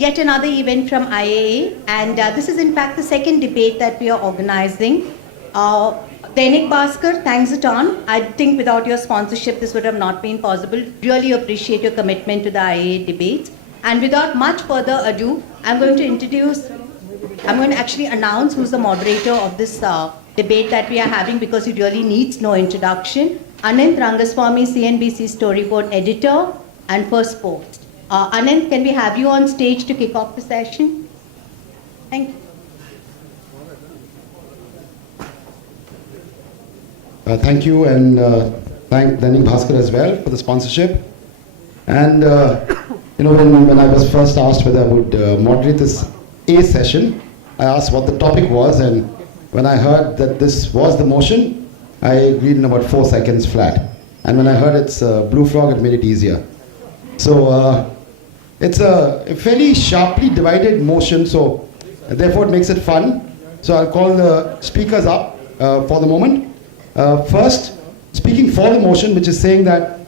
yet another event from IAA, and this is in fact the second debate that we are organizing. Dainik Bhaskar, thanks a ton. I think without your sponsorship, this would have not been possible. Really appreciate your commitment to the IAA debates. And without much further ado, I'm going to actually announce who's the moderator of this debate that we are having, because he really needs no introduction. Ananth Rangaswamy, CNBC Storyboard editor and first post. Ananth, can we have you on stage to kick off the session? Thank you. Thank you, and thank Dainik Bhaskar as well for the sponsorship. And when I was first asked whether I would moderate this A session, I asked what the topic was, and when I heard that this was the motion, I agreed in about 4 seconds flat. And when I heard it's Blue Frog, it made it easier. So it's a fairly sharply divided motion, so therefore it makes it fun. So I'll call the speakers up for the moment. First, speaking for the motion, which is saying that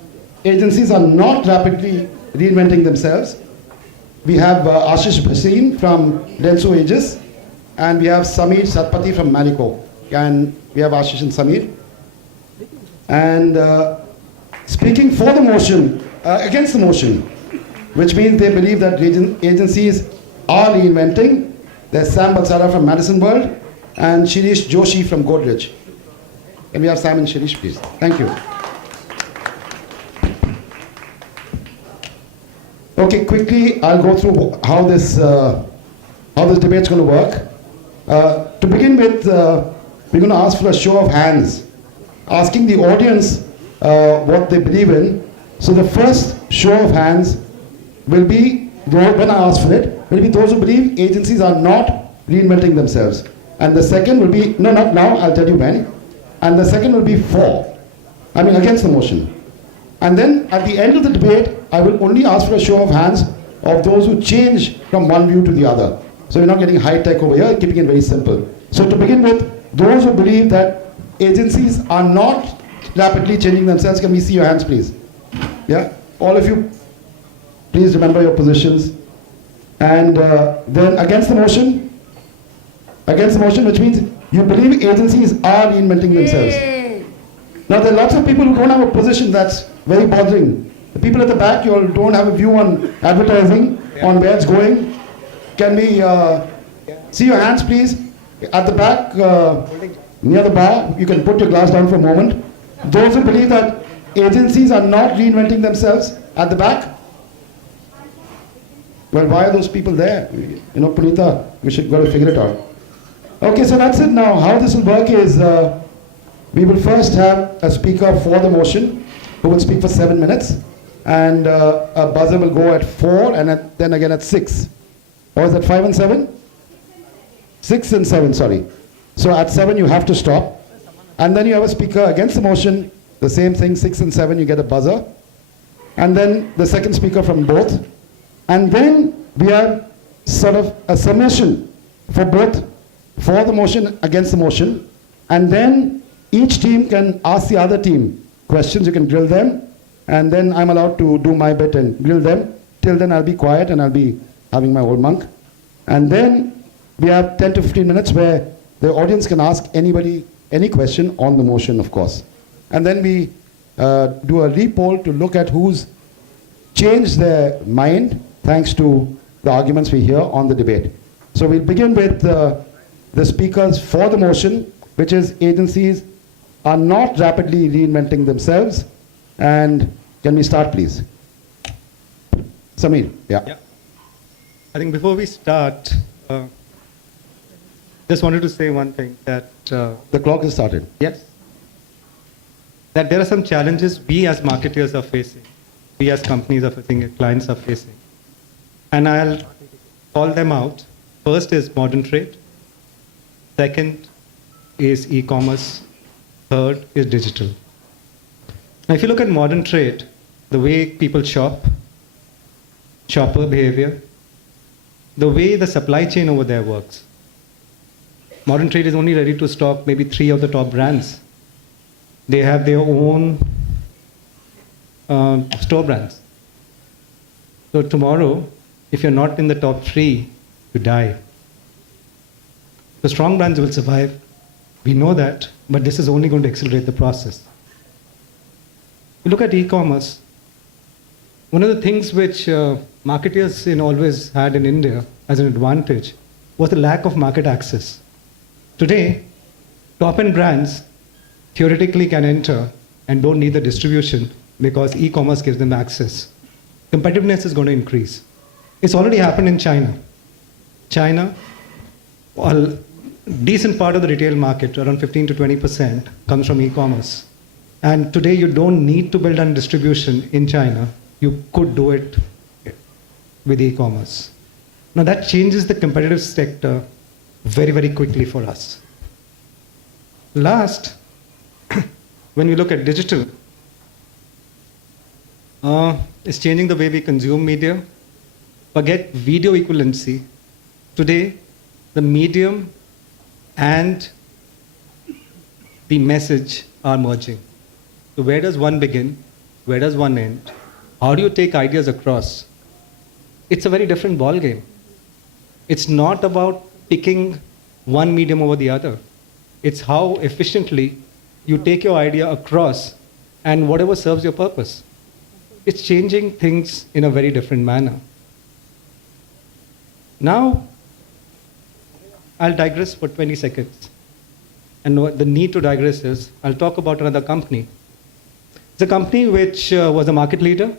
agencies are not rapidly reinventing themselves, we have Ashish Bhasin from Denso Aegis, and we have Samir Satpathy from Marico. And we have Ashish and Samir. And speaking for the motion, against the motion, which means they believe that agencies are reinventing, there's Sam Balsara from Madison World and Shirish Joshi from Godrej. Can we have Sam and Shirish, please? Thank you. Okay, quickly, I'll go through how this debate's going to work. To begin with, we're going to ask for a show of hands, asking the audience what they believe in. So the first show of hands will be, when I ask for it, will be those who believe agencies are not reinventing themselves. And the second will be, no, not now, I'll tell you when. And the second will be against the motion. And then at the end of the debate, I will only ask for a show of hands of those who change from one view to the other. So we're not getting high tech over here, keeping it very simple. So to begin with, those who believe that agencies are not rapidly changing themselves, can we see your hands, please? Yeah, all of you, please remember your positions. And then against the motion, which means you believe agencies are reinventing themselves. Now there are lots of people who don't have a position. That's very bothering. The people at the back, you all don't have a view on advertising, on where it's going. Can we see your hands, please? At the back, near the bar, you can put your glass down for a moment. Those who believe that agencies are not reinventing themselves, at the back. Well, why are those people there? Punita, we should got to figure it out. Okay, so that's it now. How this will work is, we will first have a speaker for the motion who will speak for 7 minutes, and a buzzer will go at 4 and then again at 6. Or is that 5 and 7? 6 and 7, sorry. So at 7 you have to stop. And then you have a speaker against the motion, the same thing, 6 and 7, you get a buzzer. And then the second speaker from both. And then we have sort of a summation for both, for the motion, against the motion. And then each team can ask the other team questions, you can grill them. And then I'm allowed to do my bit and grill them. Till then I'll be quiet and I'll be having my old monk. And then we have 10 to 15 minutes where the audience can ask anybody any question on the motion, of course. And then we do a re-poll to look at who's changed their mind thanks to the arguments we hear on the debate. So we'll begin with the speakers for the motion, which is agencies are not rapidly reinventing themselves. And can we start, please? Samir, yeah. I think before we start, just wanted to say one thing, that the clock has started. Yes. That there are some challenges we as marketers are facing, we as companies are facing, clients are facing. And I'll call them out. First is modern trade. Second is e-commerce. Third is digital. Now, if you look at modern trade, the way people shop, shopper behavior, the way the supply chain over there works. Modern trade is only ready to stock maybe 3 of the top brands. They have their own store brands. So tomorrow, if you're not in the top 3, you die. The strong brands will survive. We know that, but this is only going to accelerate the process. You look at e-commerce. One of the things which marketers always had in India as an advantage was the lack of market access. Today, top-end brands theoretically can enter and don't need the distribution because e-commerce gives them access. Competitiveness is going to increase. It's already happened in China. China, a decent part of the retail market, around 15 to 20%, comes from e-commerce. And today you don't need to build on distribution in China. You could do it with e-commerce. Now that changes the competitive sector very, very quickly for us. Last, when we look at digital, it's changing the way we consume media. Forget video equivalency. Today, the medium and the message are merging. So where does one begin? Where does one end? How do you take ideas across? It's a very different ballgame. It's not about picking one medium over the other. It's how efficiently you take your idea across and whatever serves your purpose. It's changing things in a very different manner. Now, I'll digress for 20 seconds. And the need to digress is, I'll talk about another company. It's a company which was a market leader.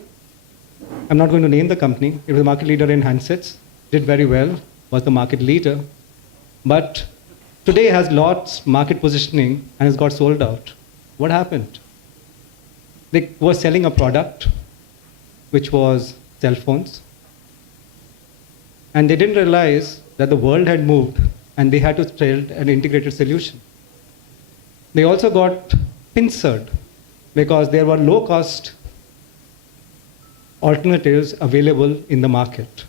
I'm not going to name the company. It was a market leader in handsets, did very well, was the market leader, but today has lost market positioning and has got sold out. What happened? They were selling a product, which was cell phones, and they didn't realize that the world had moved and they had to build an integrated solution. They also got pincered because there were low-cost alternatives available in the market.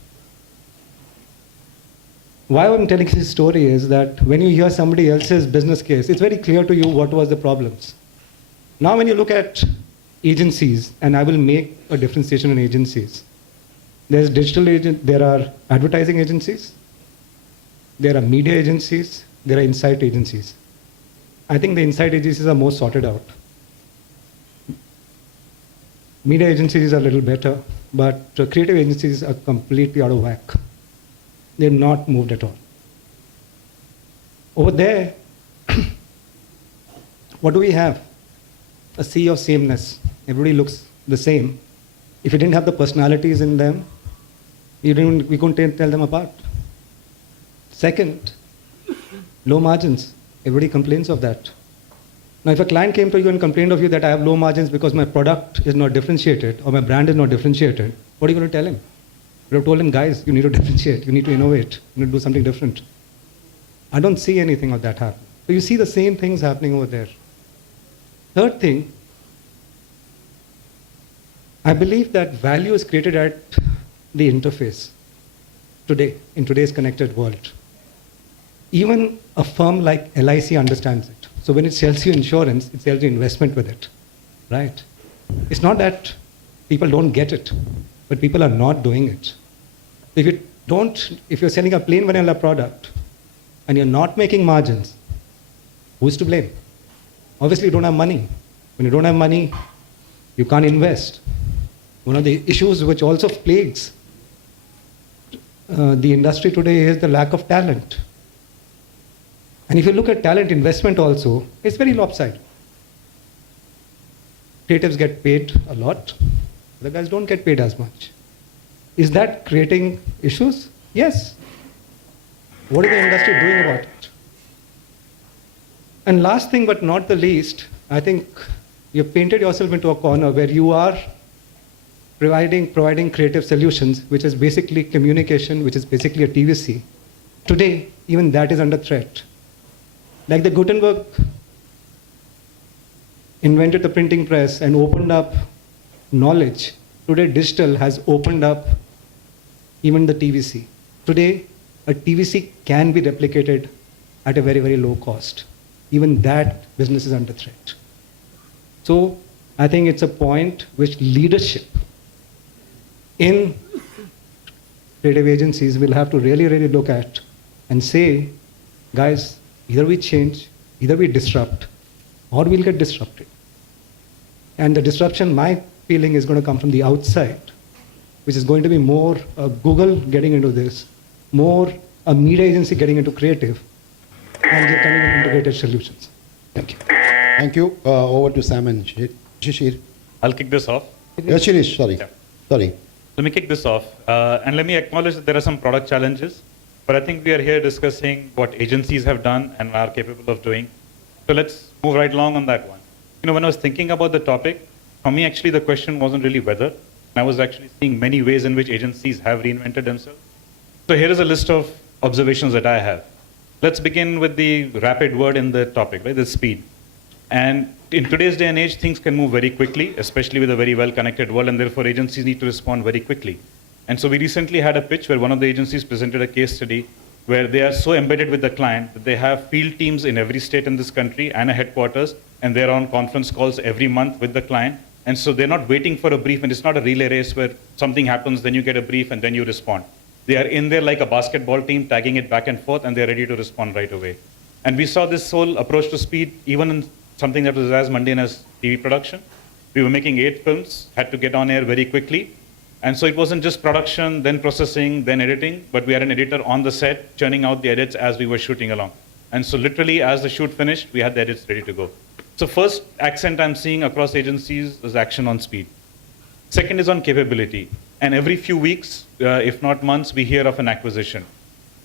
Why I'm telling this story is that when you hear somebody else's business case, it's very clear to you what was the problems. Now when you look at agencies, and I will make a differentiation in agencies, there's digital agent, there are advertising agencies, there are media agencies, there are insight agencies. I think the insight agencies are more sorted out. Media agencies are a little better, but creative agencies are completely out of whack. They're not moved at all. Over there, what do we have? A sea of sameness. Everybody looks the same. If you didn't have the personalities in them, we couldn't tell them apart. Second, low margins. Everybody complains of that. Now, if a client came to you and complained of you that I have low margins because my product is not differentiated or my brand is not differentiated, what are you going to tell him? You have told him, guys, you need to differentiate, you need to innovate, you need to do something different. I don't see anything of that happen. So you see the same things happening over there. Third thing, I believe that value is created at the interface today, in today's connected world. Even a firm like LIC understands it. So when it sells you insurance, it sells you investment with it, right? It's not that people don't get it, but people are not doing it. If you're selling a plain vanilla product and you're not making margins, who's to blame? Obviously, you don't have money. When you don't have money, you can't invest. One of the issues which also plagues the industry today is the lack of talent. And if you look at talent investment also, it's very lopsided. Creatives get paid a lot, the guys don't get paid as much. Is that creating issues? Yes. What is the industry doing about it? And last thing but not the least, I think you've painted yourself into a corner where you are providing creative solutions, which is basically communication, which is basically a TVC. Today, even that is under threat. Like the Gutenberg invented the printing press and opened up knowledge. Today, digital has opened up even the TVC. Today, a TVC can be replicated at a very, very low cost. Even that business is under threat. So I think it's a point which leadership in creative agencies will have to really, really look at and say, guys, either we change, either we disrupt, or we'll get disrupted. And the disruption, my feeling, is going to come from the outside, which is going to be more Google getting into this, more a media agency getting into creative, and getting into integrated solutions. Thank you. Thank you. Over to Sam and Shishir. I'll kick this off. Shirish, sorry. Yeah. Sorry. Let me kick this off. And let me acknowledge that there are some product challenges, but I think we are here discussing what agencies have done and are capable of doing. So let's move right along on that one. You know, when I was thinking about the topic, for me, actually, the question wasn't really whether. I was actually seeing many ways in which agencies have reinvented themselves. So here is a list of observations that I have. Let's begin with the rapid word in the topic, right? The speed. And in today's day and age, things can move very quickly, especially with a very well-connected world, and therefore agencies need to respond very quickly. And so we recently had a pitch where one of the agencies presented a case study where they are so embedded with the client that they have field teams in every state in this country and a headquarters, and they're on conference calls every month with the client. And so they're not waiting for a brief, and it's not a relay race where something happens, then you get a brief, and then you respond. They are in there like a basketball team, tagging it back and forth, and they're ready to respond right away. And we saw this whole approach to speed even in something that was as mundane as TV production. We were making 8 films, had to get on air very quickly. And so it wasn't just production, then processing, then editing, but we had an editor on the set churning out the edits as we were shooting along. And so literally as the shoot finished, we had the edits ready to go. So first accent I'm seeing across agencies is action on speed. Second is on capability. And every few weeks, if not months, we hear of an acquisition.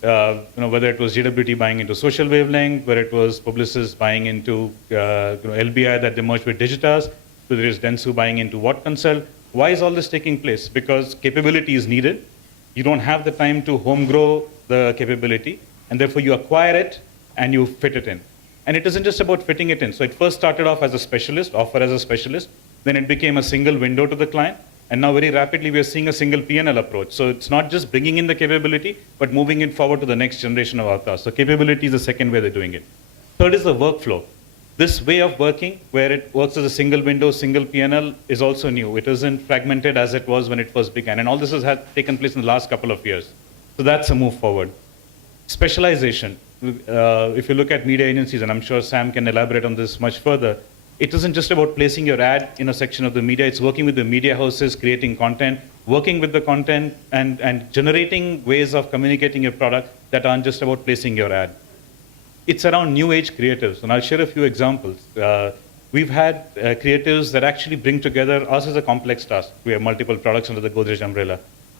Whether it was JWT buying into Social Wavelength, whether it was Publicis buying into LBI that they merged with Digitas, whether it's Dentsu buying into WhatConsult. Why is all this taking place? Because capability is needed. You don't have the time to home grow the capability, and therefore you acquire it and you fit it in. And it isn't just about fitting it in. So it first started off as a specialist, offer as a specialist, then it became a single window to the client, and now very rapidly we are seeing a single P&L approach. So it's not just bringing in the capability, but moving it forward to the next generation of avatars. So capability is the second way they're doing it. Third is the workflow. This way of working, where it works as a single window, single P&L, is also new. It isn't fragmented as it was when it first began. And all this has taken place in the last couple of years. So that's a move forward. Specialization. If you look at media agencies, and I'm sure Sam can elaborate on this much further, it isn't just about placing your ad in a section of the media. It's working with the media houses, creating content, working with the content, and generating ways of communicating your product that aren't just about placing your ad. It's around new age creatives, and I'll share a few examples. We've had creatives that actually bring together, us as a complex task. We have multiple products under the Godrej umbrella.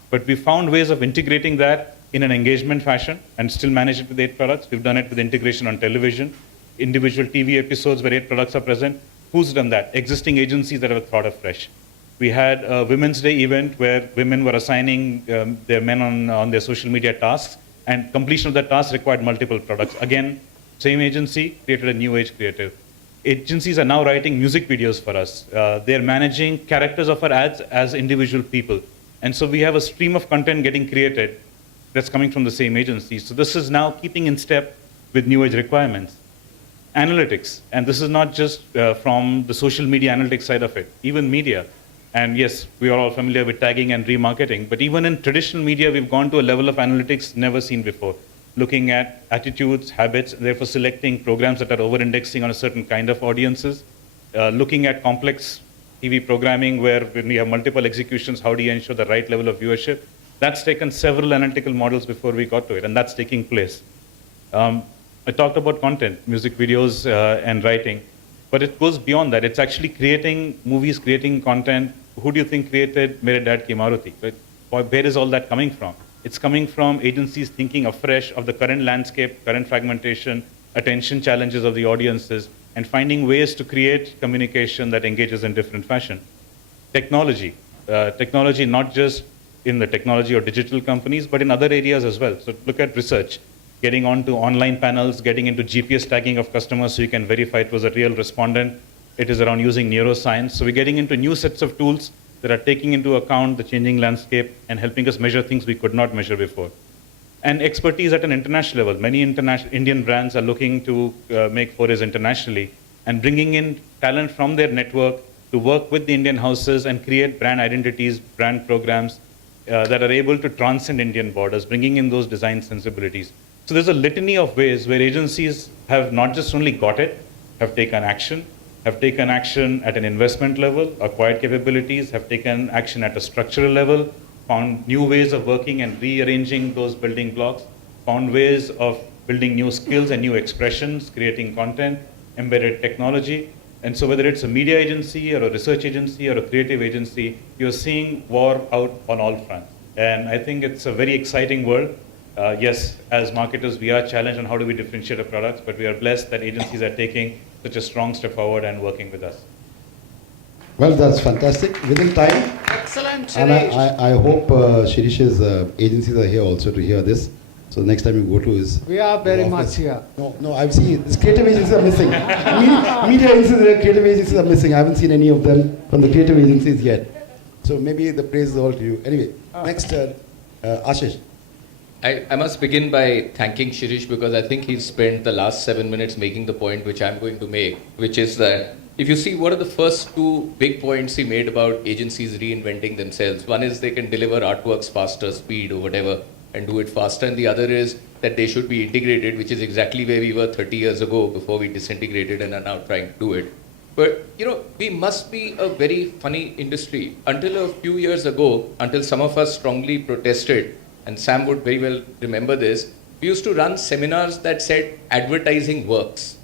But we found ways of integrating that in an engagement fashion and still manage it with 8 products. We've done it with integration on television, individual TV episodes where 8 products are present. Who's done that? Existing agencies that have thought afresh. We had a Women's Day event where women were assigning their men on their social media tasks, and completion of that task required multiple products. Again, same agency created a new age creative. Agencies are now writing music videos for us. They're managing characters of our ads as individual people. And so we have a stream of content getting created that's coming from the same agency. So this is now keeping in step with new age requirements. Analytics, and this is not just from the social media analytics side of it, even media. And yes, we are all familiar with tagging and remarketing, but even in traditional media, we've gone to a level of analytics never seen before, looking at attitudes, habits, and therefore selecting programs that are over-indexing on a certain kind of audiences, looking at complex TV programming where when we have multiple executions, how do you ensure the right level of viewership? That's taken several analytical models before we got to it, and that's taking place. I talked about content, music videos, and writing, but it goes beyond that. It's actually creating movies, creating content. Who do you think created Mere Dad Ki Maruti? Right? Where is all that coming from? It's coming from agencies thinking afresh of the current landscape, current fragmentation, attention challenges of the audiences, and finding ways to create communication that engages in different fashion. Technology. Technology not just in the technology or digital companies, but in other areas as well. So look at research. Getting onto online panels, getting into GPS tagging of customers so you can verify it was a real respondent. It is around using neuroscience. So we're getting into new sets of tools that are taking into account the changing landscape and helping us measure things we could not measure before. And expertise at an international level. Many Indian brands are looking to make forays internationally and bringing in talent from their network to work with the Indian houses and create brand identities, brand programs, that are able to transcend Indian borders, bringing in those design sensibilities. So there's a litany of ways where agencies have not just only got it, have taken action at an investment level, acquired capabilities, have taken action at a structural level, found new ways of working and rearranging those building blocks, found ways of building new skills and new expressions, creating content, embedded technology. And so whether it's a media agency or a research agency or a creative agency, you're seeing war out on all fronts. And I think it's a very exciting world. Yes, as marketers, we are challenged on how do we differentiate our products, but we are blessed that agencies are taking such a strong step forward and working with us. Well, that's fantastic. Within time. Excellent, And Shirish. I hope Shirish's agencies are here also to hear this. So next time you go to his We are very office. much here. No, I've seen this creative agencies are missing. Media agencies, creative agencies are missing. I haven't seen any of them from the creative agencies yet. So maybe the praise is all to you. Anyway, next, Ashish. I must begin by thanking Shirish because I think he's spent the last 7 minutes making the point which I'm going to make, which is that if you see what are the first two big points he made about agencies reinventing themselves. One is they can deliver artworks faster, speed or whatever, and do it faster. And the other is that they should be integrated, which is exactly where we were 30 years ago before we disintegrated and are now trying to do it. But, we must be a very funny industry. Until a few years ago, until some of us strongly protested, and Sam would very well remember this, we used to run seminars that said advertising works.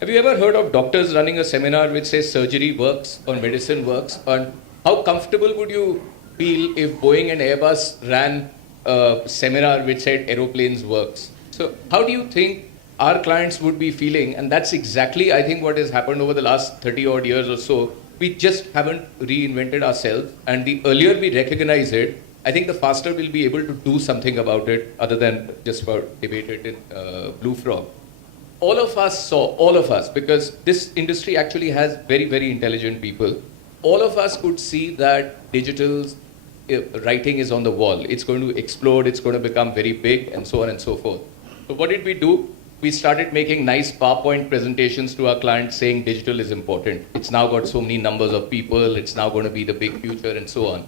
Have you ever heard of doctors running a seminar which says surgery works or medicine works? Or how comfortable would you feel if Boeing and Airbus ran a seminar which said aeroplanes works? So how do you think our clients would be feeling? And that's exactly, I think, what has happened over the last 30 odd years or so. We just haven't reinvented ourselves. And the earlier we recognize it, I think the faster we'll be able to do something about it other than just about debate it in Blue Frog. All of us, because this industry actually has very, very intelligent people, all of us could see that digital writing is on the wall. It's going to explode, it's going to become very big, and so on and so forth. So what did we do? We started making nice PowerPoint presentations to our clients saying digital is important. It's now got so many numbers of people, it's now going to be the big future, and so on.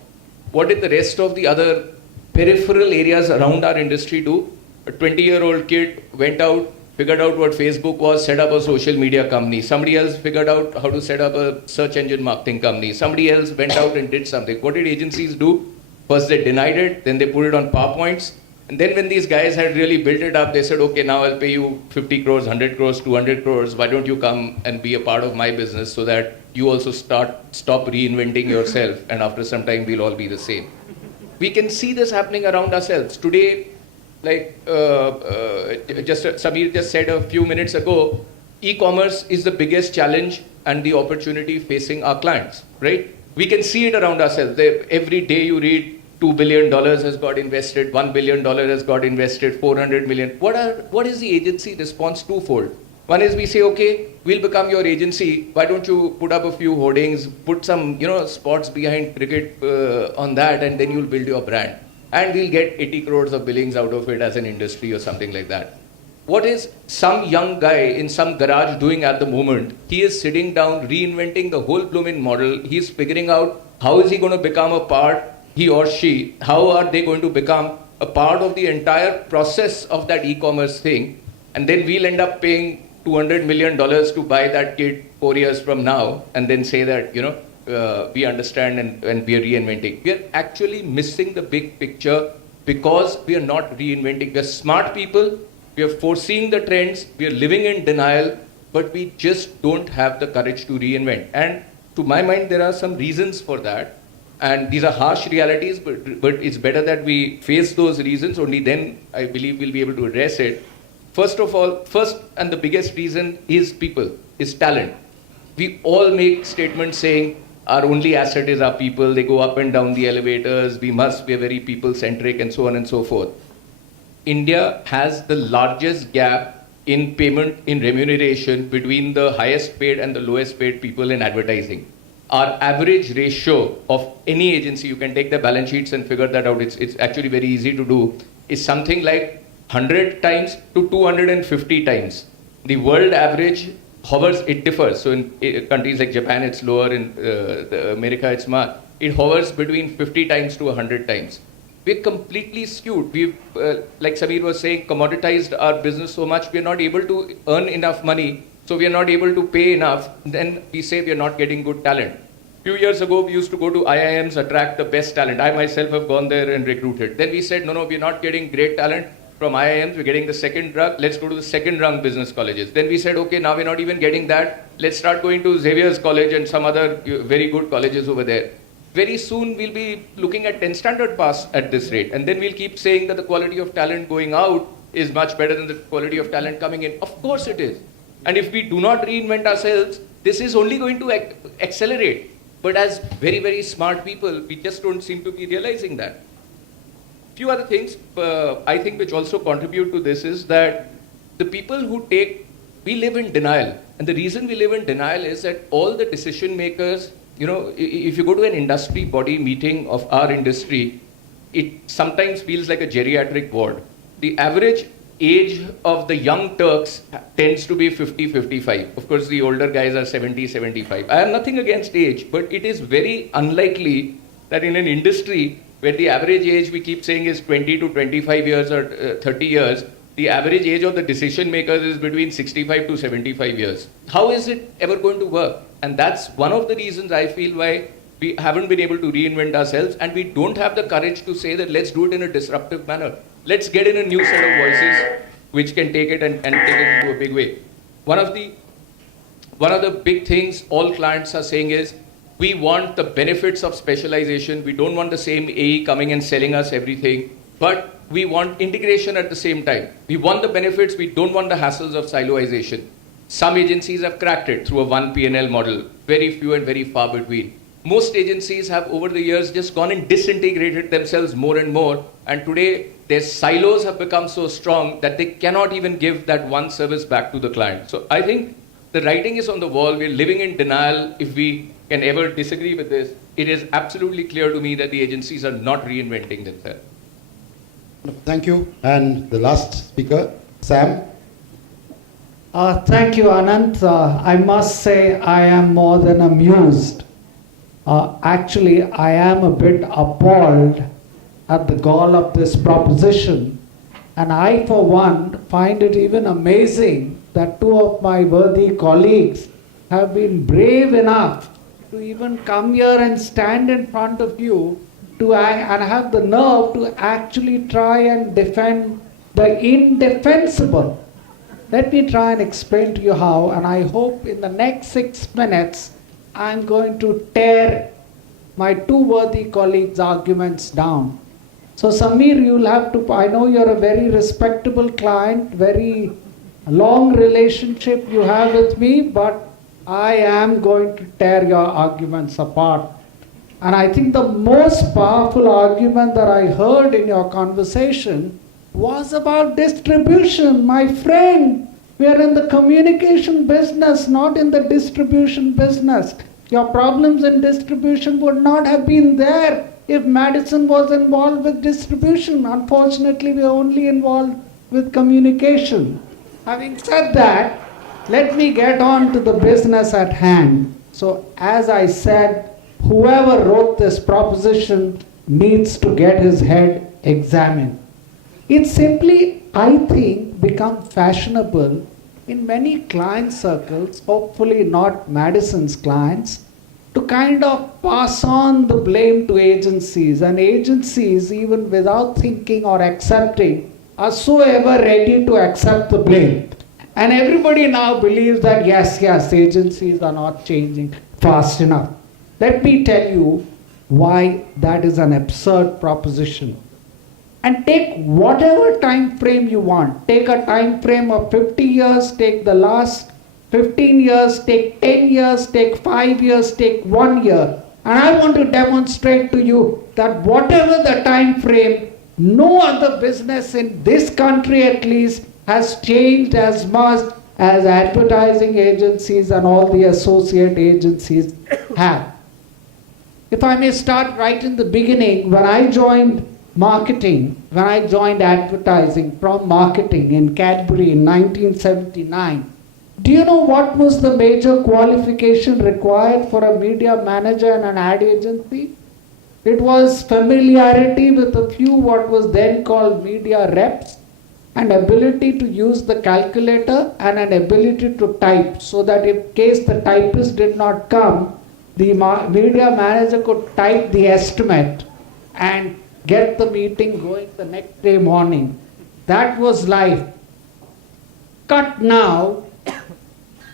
What did the rest of the other peripheral areas around our industry do? A 20-year-old kid went out, figured out what Facebook was, set up a social media company. Somebody else figured out how to set up a search engine marketing company. Somebody else went out and did something. What did agencies do? First they denied it, then they put it on PowerPoints. And then when these guys had really built it up, they said, okay, now I'll pay you 50 crores, 100 crores, 200 crores. Why don't you come and be a part of my business so that you also stop reinventing yourself, and after some time we'll all be the same. We can see this happening around ourselves. Today, like Samir just said a few minutes ago, e-commerce is the biggest challenge and the opportunity facing our clients, right? We can see it around ourselves. Every day you read $2 billion has got invested, $1 billion has got invested, 400 million. What is the agency response twofold? One is we say, okay, we'll become your agency. Why don't you put up a few hoardings, put some, spots behind cricket on that, and then you'll build your brand. And we'll get 80 crores of billings out of it as an industry or something like that. What is some young guy in some garage doing at the moment? He is sitting down, reinventing the whole blooming model. He's figuring out how is he going to become a part, he or she, how are they going to become a part of the entire process of that e-commerce thing. And then we'll end up paying $200 million to buy that kid 4 years from now and then say that, we understand and we are reinventing. We are actually missing the big picture because we are not reinventing. We are smart people, we are foreseeing the trends, we are living in denial, but we just don't have the courage to reinvent. And to my mind, there are some reasons for that. And these are harsh realities, but it's better that we face those reasons. Only then I believe we'll be able to address it. First and the biggest reason is people, is talent. We all make statements saying our only asset is our people. They go up and down the elevators. We must be very people-centric and so on and so forth. India has the largest gap in payment, in remuneration between the highest paid and the lowest paid people in advertising. Our average ratio of any agency, you can take the balance sheets and figure that out. It's actually very easy to do, is something like 100 times to 250 times. The world average hovers, it differs. So in countries like Japan, it's lower. In America, it's more. It hovers between 50 times to 100 times. we're completely skewed. We've, like Samir was saying, commoditized our business so much, we're not able to earn enough money, so we are not able to pay enough. Then we say we are not getting good talent. Few years ago, we used to go to IIMs, attract the best talent. I myself have gone there and recruited. Then we said, no, we're not getting great talent from IIMs, we're getting the second rung, let's go to the second rung business colleges. Then we said, okay, now we're not even getting that, let's start going to Xavier's College and some other very good colleges over there. Very soon we'll be looking at 10 standard pass at this rate, and then we'll keep saying that the quality of talent going out is much better than the quality of talent coming in. Of course it is. And if we do not reinvent ourselves, this is only going to accelerate. But as very, very smart people, we just don't seem to be realizing that. Few other things I think which also contribute to this is that the people who we live in denial. And the reason we live in denial is that all the decision makers, if you go to an industry body meeting of our industry, it sometimes feels like a geriatric ward. The average age of the young Turks tends to be 50, 55. Of course, the older guys are 70, 75. I have nothing against age, but it is very unlikely that in an industry where the average age we keep saying is 20 to 25 years or 30 years, the average age of the decision makers is between 65 to 75 years. How is it ever going to work? And that's one of the reasons I feel why we haven't been able to reinvent ourselves, and we don't have the courage to say that let's do it in a disruptive manner. Let's get in a new set of voices which can take it and take it into a big way. One of the big things all clients are saying is, we want the benefits of specialization. We don't want the same AE coming and selling us everything, but we want integration at the same time. We want the benefits, we don't want the hassles of siloization. Some agencies have cracked it through a one P&L model, very few and very far between. Most agencies have over the years just gone and disintegrated themselves more and more, and today their silos have become so strong that they cannot even give that one service back to the client. So I think the writing is on the wall. We're living in denial. If we can ever disagree with this, it is absolutely clear to me that the agencies are not reinventing themselves. Thank you. And the last speaker, Sam. Thank you, Anant. I must say I am more than amused. Actually, I am a bit appalled at the gall of this proposition. And I, for one, find it even amazing that two of my worthy colleagues have been brave enough to even come here and stand in front of you and have the nerve to actually try and defend the indefensible. Let me try and explain to you how, and I hope in the next 6 minutes I'm going to tear my two worthy colleagues' arguments down. So Samir, you'll have to, I know you're a very respectable client, very long relationship you have with me, but I am going to tear your arguments apart. And I think the most powerful argument that I heard in your conversation was about distribution. My friend, we are in the communication business, not in the distribution business. Your problems in distribution would not have been there if Madison was involved with distribution. Unfortunately, we are only involved with communication. Having said that, let me get on to the business at hand. So, as I said, whoever wrote this proposition needs to get his head examined. It simply, I think, become fashionable in many client circles, hopefully not Madison's clients, to kind of pass on the blame to agencies. And agencies, even without thinking or accepting, are so ever ready to accept the blame. And everybody now believes that yes, agencies are not changing fast enough. Let me tell you why that is an absurd proposition. And take whatever time frame you want. Take a time frame of 50 years, take the last 15 years, take 10 years, take 5 years, take 1 year. And I want to demonstrate to you that whatever the time frame, no other business in this country at least has changed as much as advertising agencies and all the associate agencies have. If I may start right in the beginning, when I joined marketing, when I joined advertising from marketing in Cadbury in 1979, do you know what was the major qualification required for a media manager and an ad agency? It was familiarity with a few what was then called media reps, an ability to use the calculator and an ability to type, so that in case the typist did not come, the media manager could type the estimate and get the meeting going the next day morning. That was life. Cut now,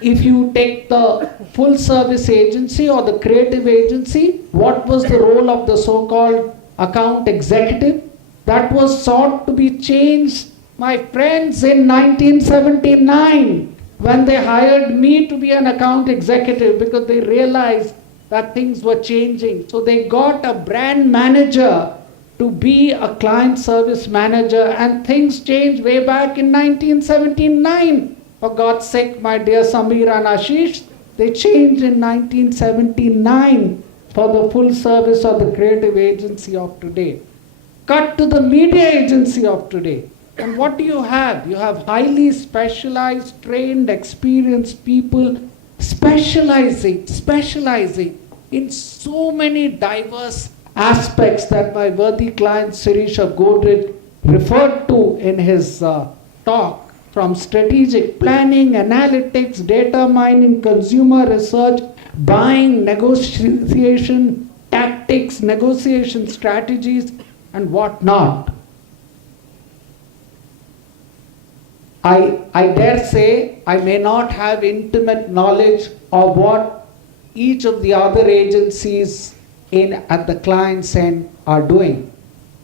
if you take the full service agency or the creative agency, what was the role of the so-called account executive? That was sought to be changed, my friends, in 1979 when they hired me to be an account executive, because they realized that things were changing. So they got a brand manager to be a client service manager, and things changed way back in 1979. For God's sake, my dear Samir and Ashish, they changed in 1979 for the full service of the creative agency of today. Cut to the media agency of today. And what do you have? You have highly specialized, trained, experienced people specializing in so many diverse aspects that my worthy client Sirisha Godrej referred to in his talk, from strategic planning, analytics, data mining, consumer research, buying, negotiation tactics, negotiation strategies, and whatnot. I dare say I may not have intimate knowledge of what each of the other agencies at the client's end are doing.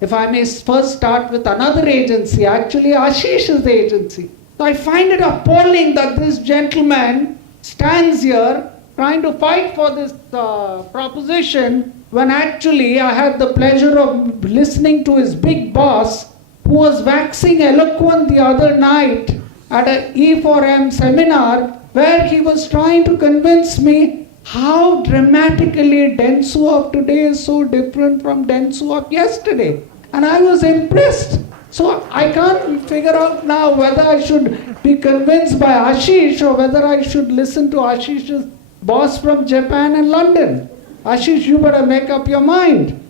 If I may first start with another agency, actually Ashish's agency. So I find it appalling that this gentleman stands here trying to fight for this proposition, when actually I had the pleasure of listening to his big boss, who was waxing eloquent the other night at a E4M seminar, where he was trying to convince me how dramatically Dentsu of today is so different from Dentsu of yesterday. And I was impressed. So I can't figure out now whether I should be convinced by Ashish or whether I should listen to Ashish's boss from Japan and London. Ashish, you better make up your mind.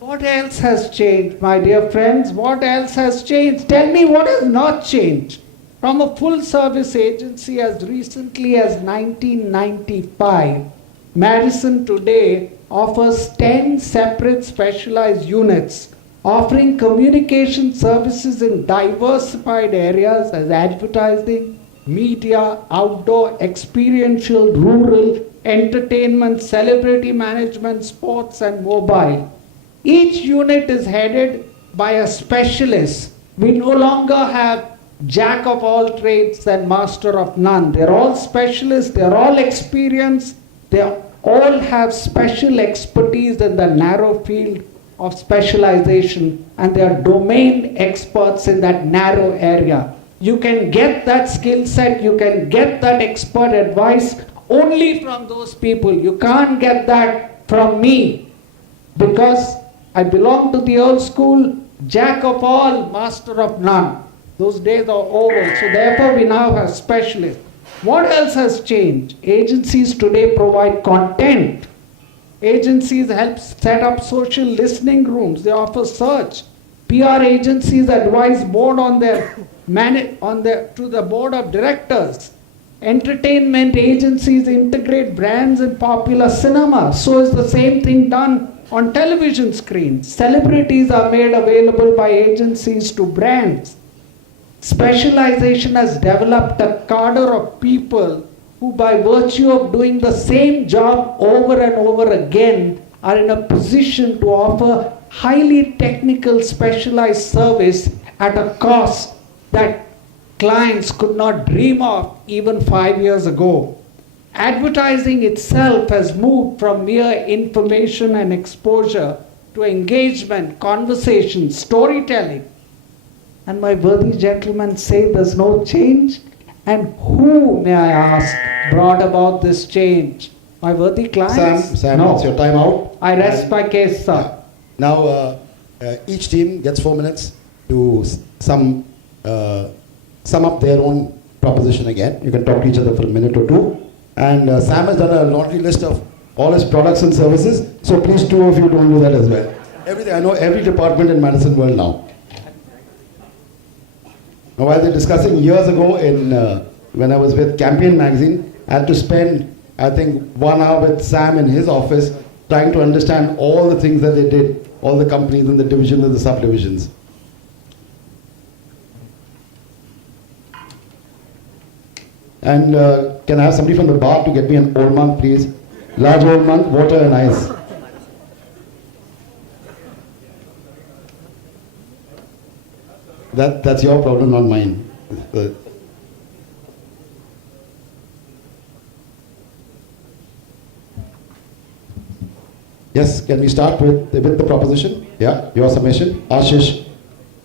What else has changed, my dear friends? What else has changed? Tell me what has not changed. From a full service agency as recently as 1995, Madison today offers 10 separate specialized units, offering communication services in diversified areas as advertising, media, outdoor, experiential, rural, entertainment, celebrity management, sports, and mobile. Each unit is headed by a specialist. We no longer have jack of all trades and master of none. They're all specialists, they're all experienced, they all have special expertise in the narrow field of specialization, and they are domain experts in that narrow area. You can get that skill set, you can get that expert advice only from those people. You can't get that from me, because I belong to the old school, jack of all, master of none. Those days are over, so therefore we now have specialists. What else has changed? Agencies today provide content. Agencies help set up social listening rooms. They offer search. PR agencies advise board to the board of directors. Entertainment agencies integrate brands in popular cinema. So is the same thing done on television screens. Celebrities are made available by agencies to brands. Specialization has developed a cadre of people who, by virtue of doing the same job over and over again, are in a position to offer highly technical specialized service at a cost that clients could not dream of even 5 years ago. Advertising itself has moved from mere information and exposure to engagement, conversation, storytelling. And my worthy gentlemen say there's no change. And who, may I ask, brought about this change? My worthy clients? Sam, no. it's your time out. I rest my case, sir. Now, each team gets 4 minutes to sum up their own proposition again. You can talk to each other for a minute or two. And Sam has done a laundry list of all his products and services. So please, two of you don't do that as well. Everything, I know every department in Madison World now. Now, while they're discussing years ago when I was with Campion magazine, I had to spend, I think, 1 hour with Sam in his office trying to understand all the things that they did, all the companies and the divisions and the subdivisions. And can I have somebody from the bar to get me an old monk, please? Large old monk, water and ice. That's your problem, not mine. Yes, can we start with the proposition? Yeah, your submission. Ashish.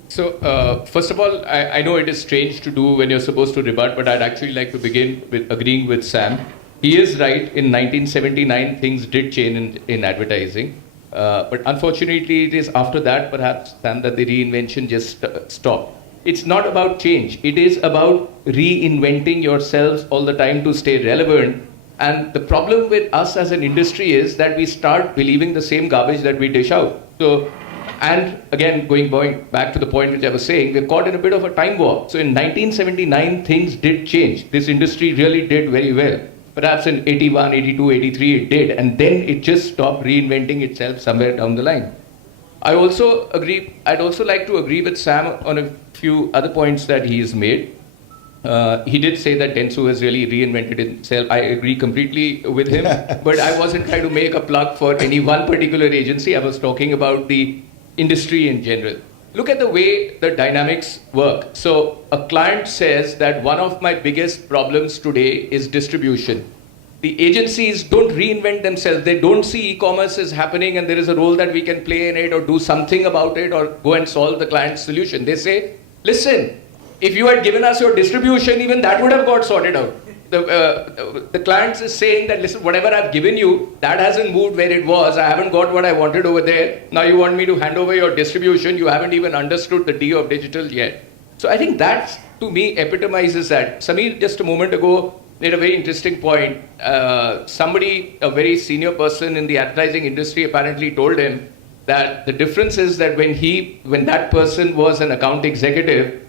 So, first of all, I know it is strange to do when you're supposed to rebut, but I'd actually like to begin with agreeing with Sam. He is right. In 1979, things did change in advertising. But unfortunately, it is after that, perhaps, Sam, that the reinvention just stopped. It's not about change. It is about reinventing yourselves all the time to stay relevant. And the problem with us as an industry is that we start believing the same garbage that we dish out. So, and again, going back to the point which I was saying, we're caught in a bit of a time warp. So in 1979, things did change. This industry really did very well. Perhaps in 81, 82, 83, it did. And then it just stopped reinventing itself somewhere down the line. I also agree, I'd also like to agree with Sam on a few other points that he's made. He did say that Dentsu has really reinvented itself. I agree completely with him. But I wasn't trying to make a plug for any one particular agency. I was talking about the industry in general. Look at the way the dynamics work. So a client says that one of my biggest problems today is distribution. The agencies don't reinvent themselves. They don't see e-commerce is happening and there is a role that we can play in it or do something about it or go and solve the client's solution. They say, listen, if you had given us your distribution, even that would have got sorted out. The client is saying that, listen, whatever I've given you, that hasn't moved where it was. I haven't got what I wanted over there. Now you want me to hand over your distribution. You haven't even understood the D of digital yet. So I think that, to me, epitomizes that. Samir, just a moment ago, made a very interesting point. Somebody, a very senior person in the advertising industry, apparently told him that the difference is that when that person was an account executive,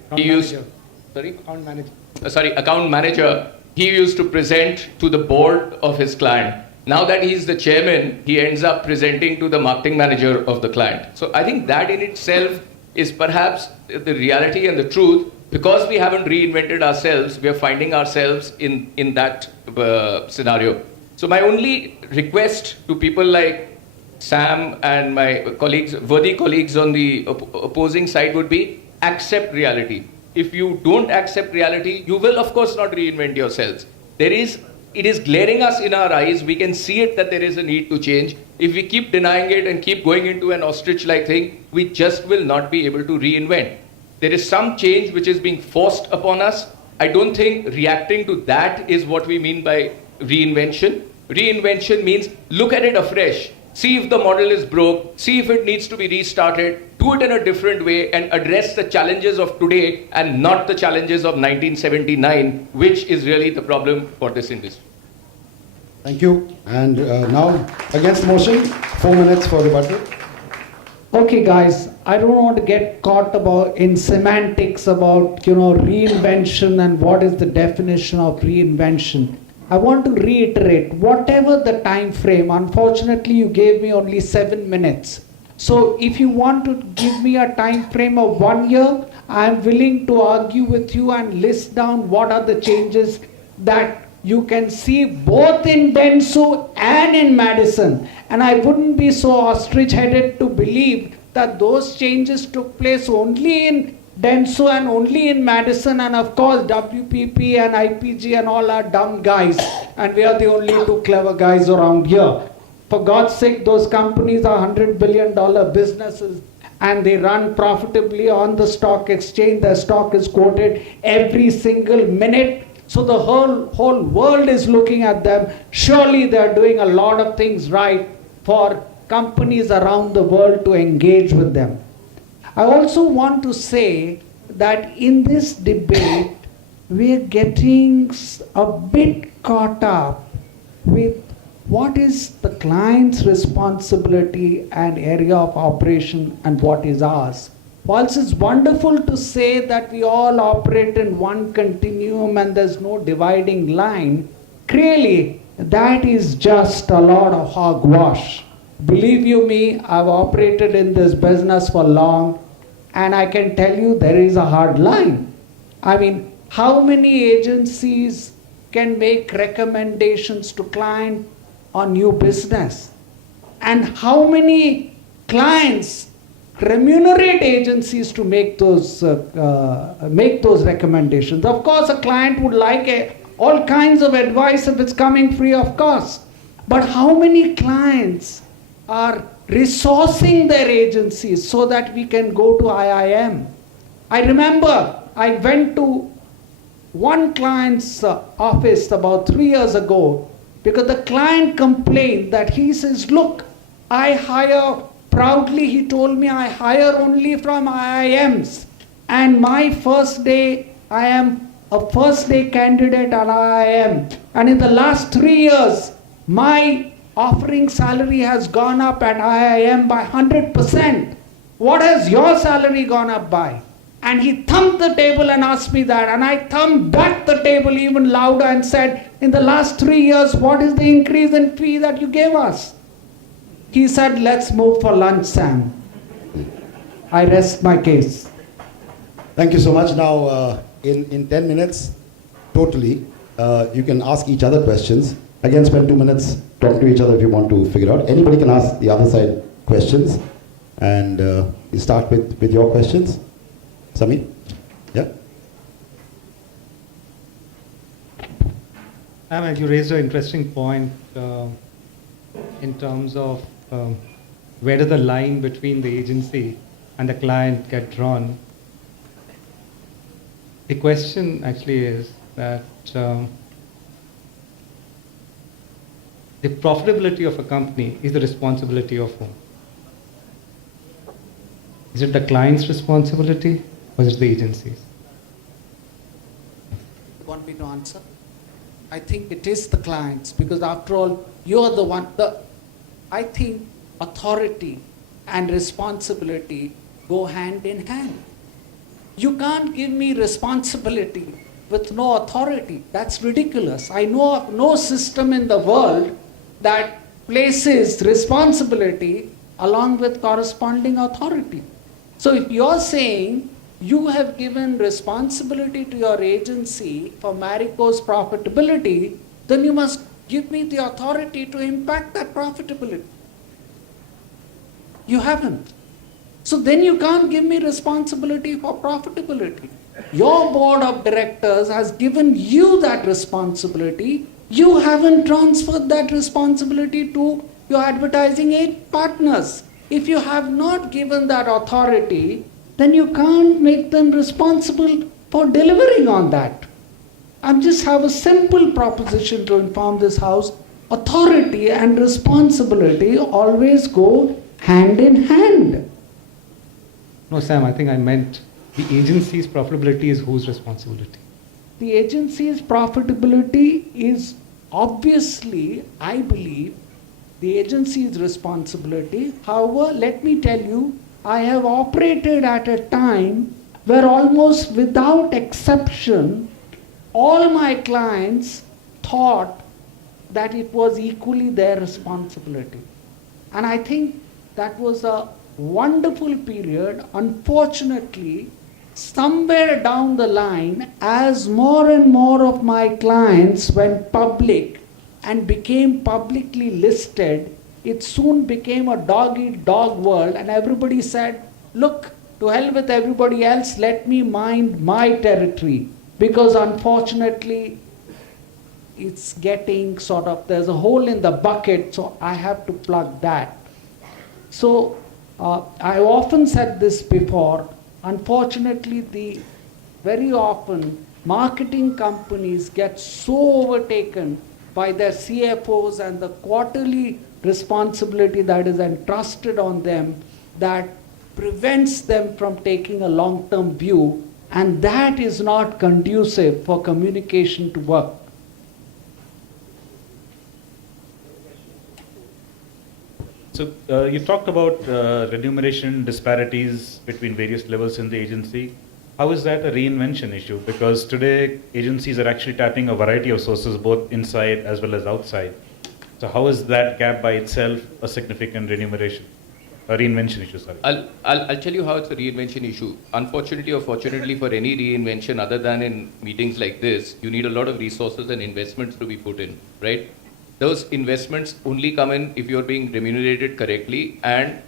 account manager, he used to present to the board of his client. Now that he's the chairman, he ends up presenting to the marketing manager of the client. So I think that in itself is perhaps the reality and the truth. Because we haven't reinvented ourselves, we are finding ourselves in that scenario. So my only request to people like Sam and my colleagues, worthy colleagues on the opposing side would be accept reality. If you don't accept reality, you will of course not reinvent yourselves. It is glaring us in our eyes. We can see it that there is a need to change. If we keep denying it and keep going into an ostrich-like thing, we just will not be able to reinvent. There is some change which is being forced upon us. I don't think reacting to that is what we mean by reinvention. Reinvention means look at it afresh. See if the model is broke. See if it needs to be restarted. Do it in a different way and address the challenges of today and not the challenges of 1979, which is really the problem for this industry. Thank you. And now, against the motion, 4 minutes for rebuttal. Okay, guys, I don't want to get caught in semantics about, reinvention and what is the definition of reinvention. I want to reiterate, whatever the time frame, unfortunately you gave me only 7 minutes. So if you want to give me a time frame of 1 year, I am willing to argue with you and list down what are the changes that you can see both in Dentsu and in Madison. And I wouldn't be so ostrich-headed to believe that those changes took place only in Dentsu and only in Madison, and of course WPP and IPG and all are dumb guys and we are the only 2 clever guys around here. For God's sake, those companies are $100 billion businesses and they run profitably on the stock exchange. Their stock is quoted every single minute. So the whole world is looking at them. Surely they're doing a lot of things right for companies around the world to engage with them. I also want to say that in this debate, we're getting a bit caught up with what is the client's responsibility and area of operation and what is ours? Whilst it's wonderful to say that we all operate in one continuum and there's no dividing line, clearly that is just a lot of hogwash. Believe you me, I've operated in this business for long and I can tell you there is a hard line. I mean, how many agencies can make recommendations to client on new business? And how many clients remunerate agencies to make those recommendations? Of course, a client would like all kinds of advice if it's coming free of cost. But how many clients are resourcing their agencies so that we can go to IIM? I remember I went to one client's office about 3 years ago because the client complained that he says, look, I hire proudly, he told me, I hire only from IIMs. And my first day, I am a first day candidate at IIM. And in the last 3 years, my offering salary has gone up at IIM by 100%. What has your salary gone up by? And he thumped the table and asked me that. And I thumped back the table even louder and said, in the last 3 years, what is the increase in fee that you gave us? He said, let's move for lunch, Sam. I rest my case. Thank you so much. Now, in 10 minutes, totally, you can ask each other questions. Again, spend 2 minutes talking to each other if you want to figure out. Anybody can ask the other side questions. And you start with your questions. Sami? Yeah? You raised an interesting point in terms of where does the line between the agency and the client get drawn. The question actually is that the profitability of a company is the responsibility of whom? Is it the client's responsibility or is it the agency's? You want me to answer? I think it is the clients because after all, you're the one. I think authority and responsibility go hand in hand. You can't give me responsibility with no authority. That's ridiculous. I know of no system in the world that places responsibility along with corresponding authority. So if you're saying you have given responsibility to your agency for Marico's profitability, then you must give me the authority to impact that profitability. You haven't. So then you can't give me responsibility for profitability. Your board of directors has given you that responsibility. You haven't transferred that responsibility to your advertising aid partners. If you have not given that authority, then you can't make them responsible for delivering on that. I just have a simple proposition to inform this House. Authority and responsibility always go hand in hand. No, Sam, I think I meant the agency's profitability is whose responsibility? The agency's profitability is obviously, I believe, the agency's responsibility. However, let me tell you, I have operated at a time where almost without exception, all my clients thought that it was equally their responsibility. And I think that was a wonderful period. Unfortunately, somewhere down the line, as more and more of my clients went public and became publicly listed, it soon became a dog-eat-dog world, and everybody said, look, to hell with everybody else, let me mind my territory. Because unfortunately, it's getting sort of, there's a hole in the bucket, so I have to plug that. So, I often said this before, unfortunately, very often, marketing companies get so overtaken by their CFOs and the quarterly responsibility that is entrusted on them that prevents them from taking a long-term view, and that is not conducive for communication to work. So you talked about remuneration disparities between various levels in the agency. How is that a reinvention issue? Because today agencies are actually tapping a variety of sources, both inside as well as outside. So how is that gap by itself a significant reinvention issue? Sorry. I'll tell you how it's a reinvention issue. Unfortunately or fortunately, for any reinvention other than in meetings like this, you need a lot of resources and investments to be put in, right? Those investments only come in if you're being remunerated correctly. And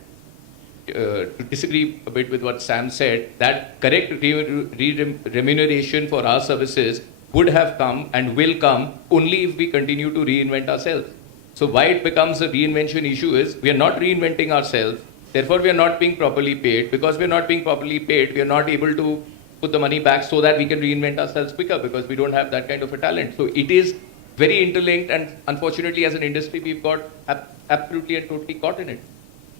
to disagree a bit with what Sam said, that correct remuneration for our services would have come and will come only if we continue to reinvent ourselves. So why it becomes a reinvention issue is we are not reinventing ourselves, therefore we are not being properly paid. Because we are not being properly paid, we are not able to put the money back so that we can reinvent ourselves quicker, because we don't have that kind of a talent. So it is very interlinked, and unfortunately as an industry we've got absolutely and totally caught in it.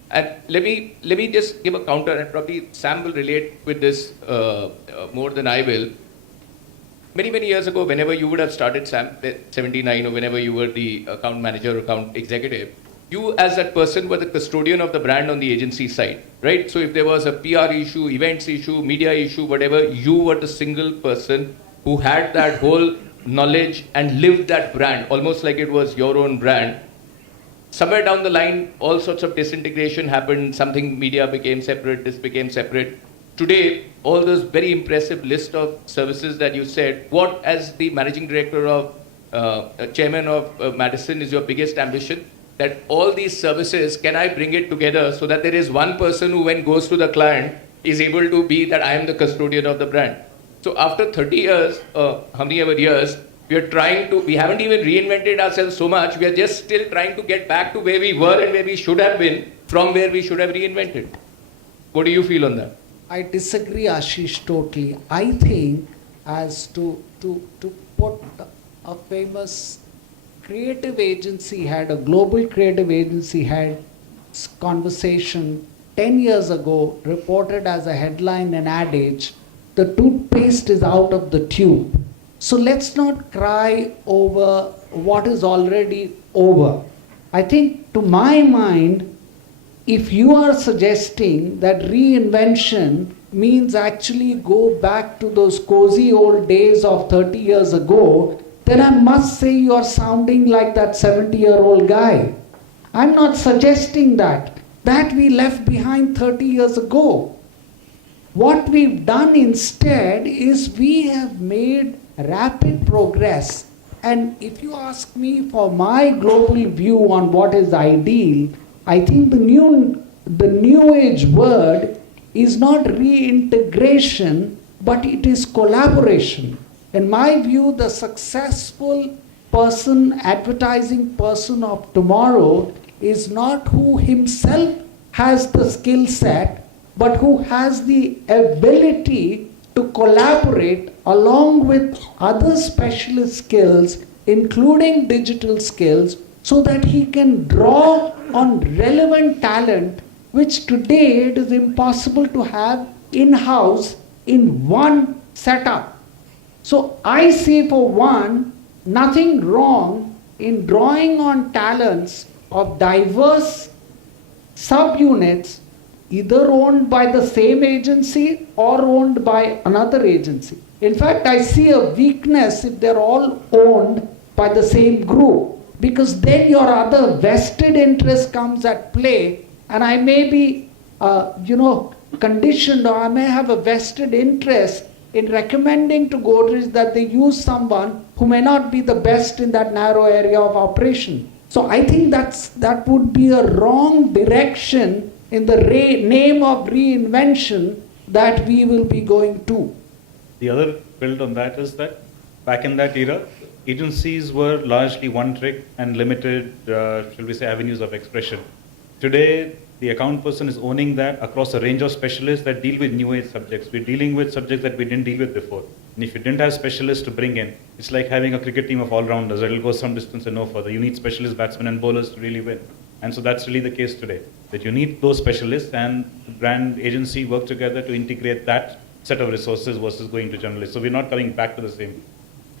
And let me just give a counter, and probably Sam will relate with this more than I will. Many years ago, whenever you would have started, Sam, 79, or whenever you were the account manager or account executive, you as that person were the custodian of the brand on the agency side, right? So if there was a PR issue, events issue, media issue, whatever, you were the single person who had that whole knowledge and lived that brand, almost like it was your own brand. Somewhere down the line, all sorts of disintegration happened. Something media became separate, this became separate. Today, all those very impressive list of services that you said, what as the managing director of, chairman of Madison is your biggest ambition? That all these services, can I bring it together so that there is one person who when goes to the client is able to be that I am the custodian of the brand. So after 30 years, how many ever years, we haven't even reinvented ourselves so much, we are just still trying to get back to where we were and where we should have been from where we should have reinvented. What do you feel on that? I disagree, Ashish, totally. I think as to put a famous creative agency had, a global creative agency had conversation 10 years ago, reported as a headline and adage, the toothpaste is out of the tube. So let's not cry over what is already over. I think, to my mind, if you are suggesting that reinvention means actually go back to those cozy old days of 30 years ago, then I must say you are sounding like that 70-year-old guy. I'm not suggesting that. That we left behind 30 years ago. What we've done instead is we have made rapid progress. And if you ask me for my global view on what is ideal, I think the new age word is not reintegration, but it is collaboration. In my view, the successful person, advertising person of tomorrow is not who himself has the skill set, but who has the ability to collaborate along with other specialist skills, including digital skills, so that he can draw on relevant talent, which today it is impossible to have in-house in one setup. So I see, for one, nothing wrong in drawing on talents of diverse subunits, either owned by the same agency or owned by another agency. In fact, I see a weakness if they're all owned by the same group, because then your other vested interest comes at play, and I may be, conditioned, or I may have a vested interest in recommending to Godrej that they use someone who may not be the best in that narrow area of operation. So I think that would be a wrong direction in the name of reinvention that we will be going to. The other build on that is that back in that era, agencies were largely one trick and limited, shall we say, avenues of expression. Today, the account person is owning that across a range of specialists that deal with new age subjects. We're dealing with subjects that we didn't deal with before. And if you didn't have specialists to bring in, it's like having a cricket team of all-rounders that'll go some distance and no further. You need specialist batsmen and bowlers to really win. And so that's really the case today, that you need those specialists, and the brand agency work together to integrate that set of resources versus going to generalists. So we're not coming back to the same.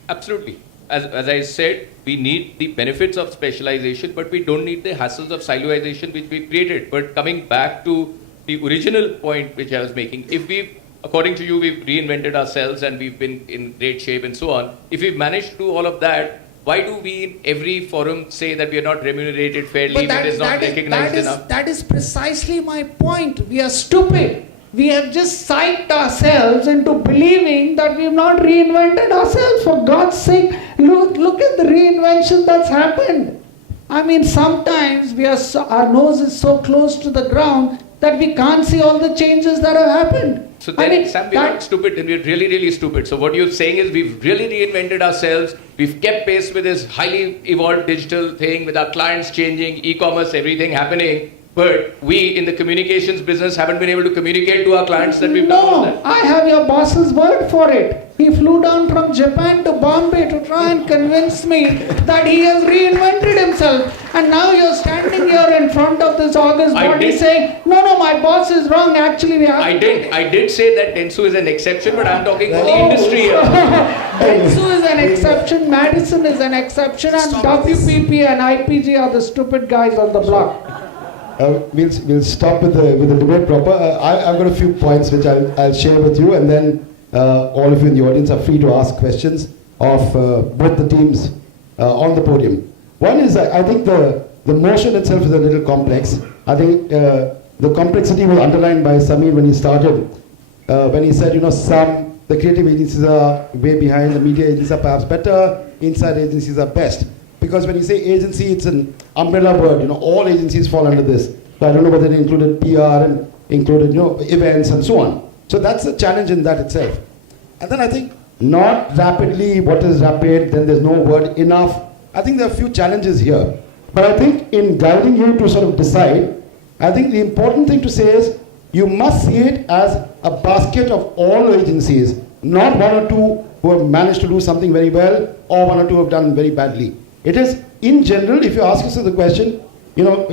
Absolutely. as I said, we need the benefits of specialization, but we don't need the hassles of siloization which we created. But coming back to the original point which I was making, if we, according to you, we've reinvented ourselves and we've been in great shape and so on, if we've managed to do all of that, why do we in every forum say that we are not remunerated fairly, But it is not recognized enough? that is precisely my point. We are stupid. We have just psyched ourselves into believing that we have not reinvented ourselves. For God's sake, look at the reinvention that's happened. I mean, sometimes our nose is so close to the ground that we can't see all the changes that have happened. So then, I mean, Sam, we're not stupid, then we're really, really stupid. So what you're saying is we've really reinvented ourselves, we've kept pace with this highly evolved digital thing, with our clients changing, e-commerce, everything happening, but we in the communications business haven't been able to communicate to our clients that we've done all No, that. I have your boss's word for it. He flew down from Japan to Bombay to try and convince me that he has reinvented himself. And now you're standing here in front of this august I body did- saying, no, my boss is wrong. Actually, we have. I did say that Dentsu is an exception, but I'm talking for the industry here. Dentsu is an exception, Madison is an exception, and WPP and IPG are the stupid guys on the block. We'll stop with the debate proper. I've got a few points which I'll share with you, and then all of you in the audience are free to ask questions of both the teams on the podium. One is, I think the motion itself is a little complex. I think the complexity was underlined by Samir when he started, when he said, the creative agencies are way behind, the media agencies are perhaps better, inside agencies are best. Because when you say agency, it's an umbrella word. All agencies fall under this. So I don't know whether it included PR and included, events and so on. So that's a challenge in that itself. And then I think not rapidly, what is rapid, then there's no word enough. I think there are a few challenges here. But I think in guiding you to sort of decide, I think the important thing to say is you must see it as a basket of all agencies, not one or two who have managed to do something very well or one or two who have done very badly. It is, in general, if you ask yourself the question,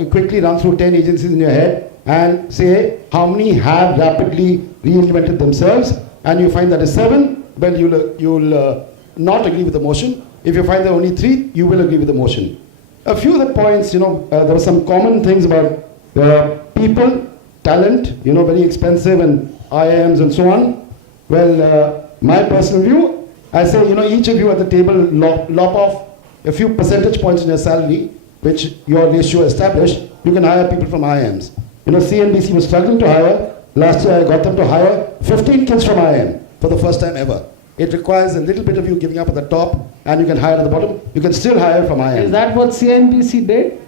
quickly run through 10 agencies in your head and say how many have rapidly reinvented themselves, and you find that is 7, well, you'll not agree with the motion. If you find there are only 3, you will agree with the motion. A few of the points, there were some common things about people, talent, very expensive, and IIMs and so on. Well, my personal view, I say, each of you at the table lop off a few percentage points in your salary, which your ratio established, you can hire people from IIMs. CNBC was struggling to hire. Last year I got them to hire 15 kids from IIM for the first time ever. It requires a little bit of you giving up at the top, and you can hire at the bottom. You can still hire from IIM. Is that what CNBC did?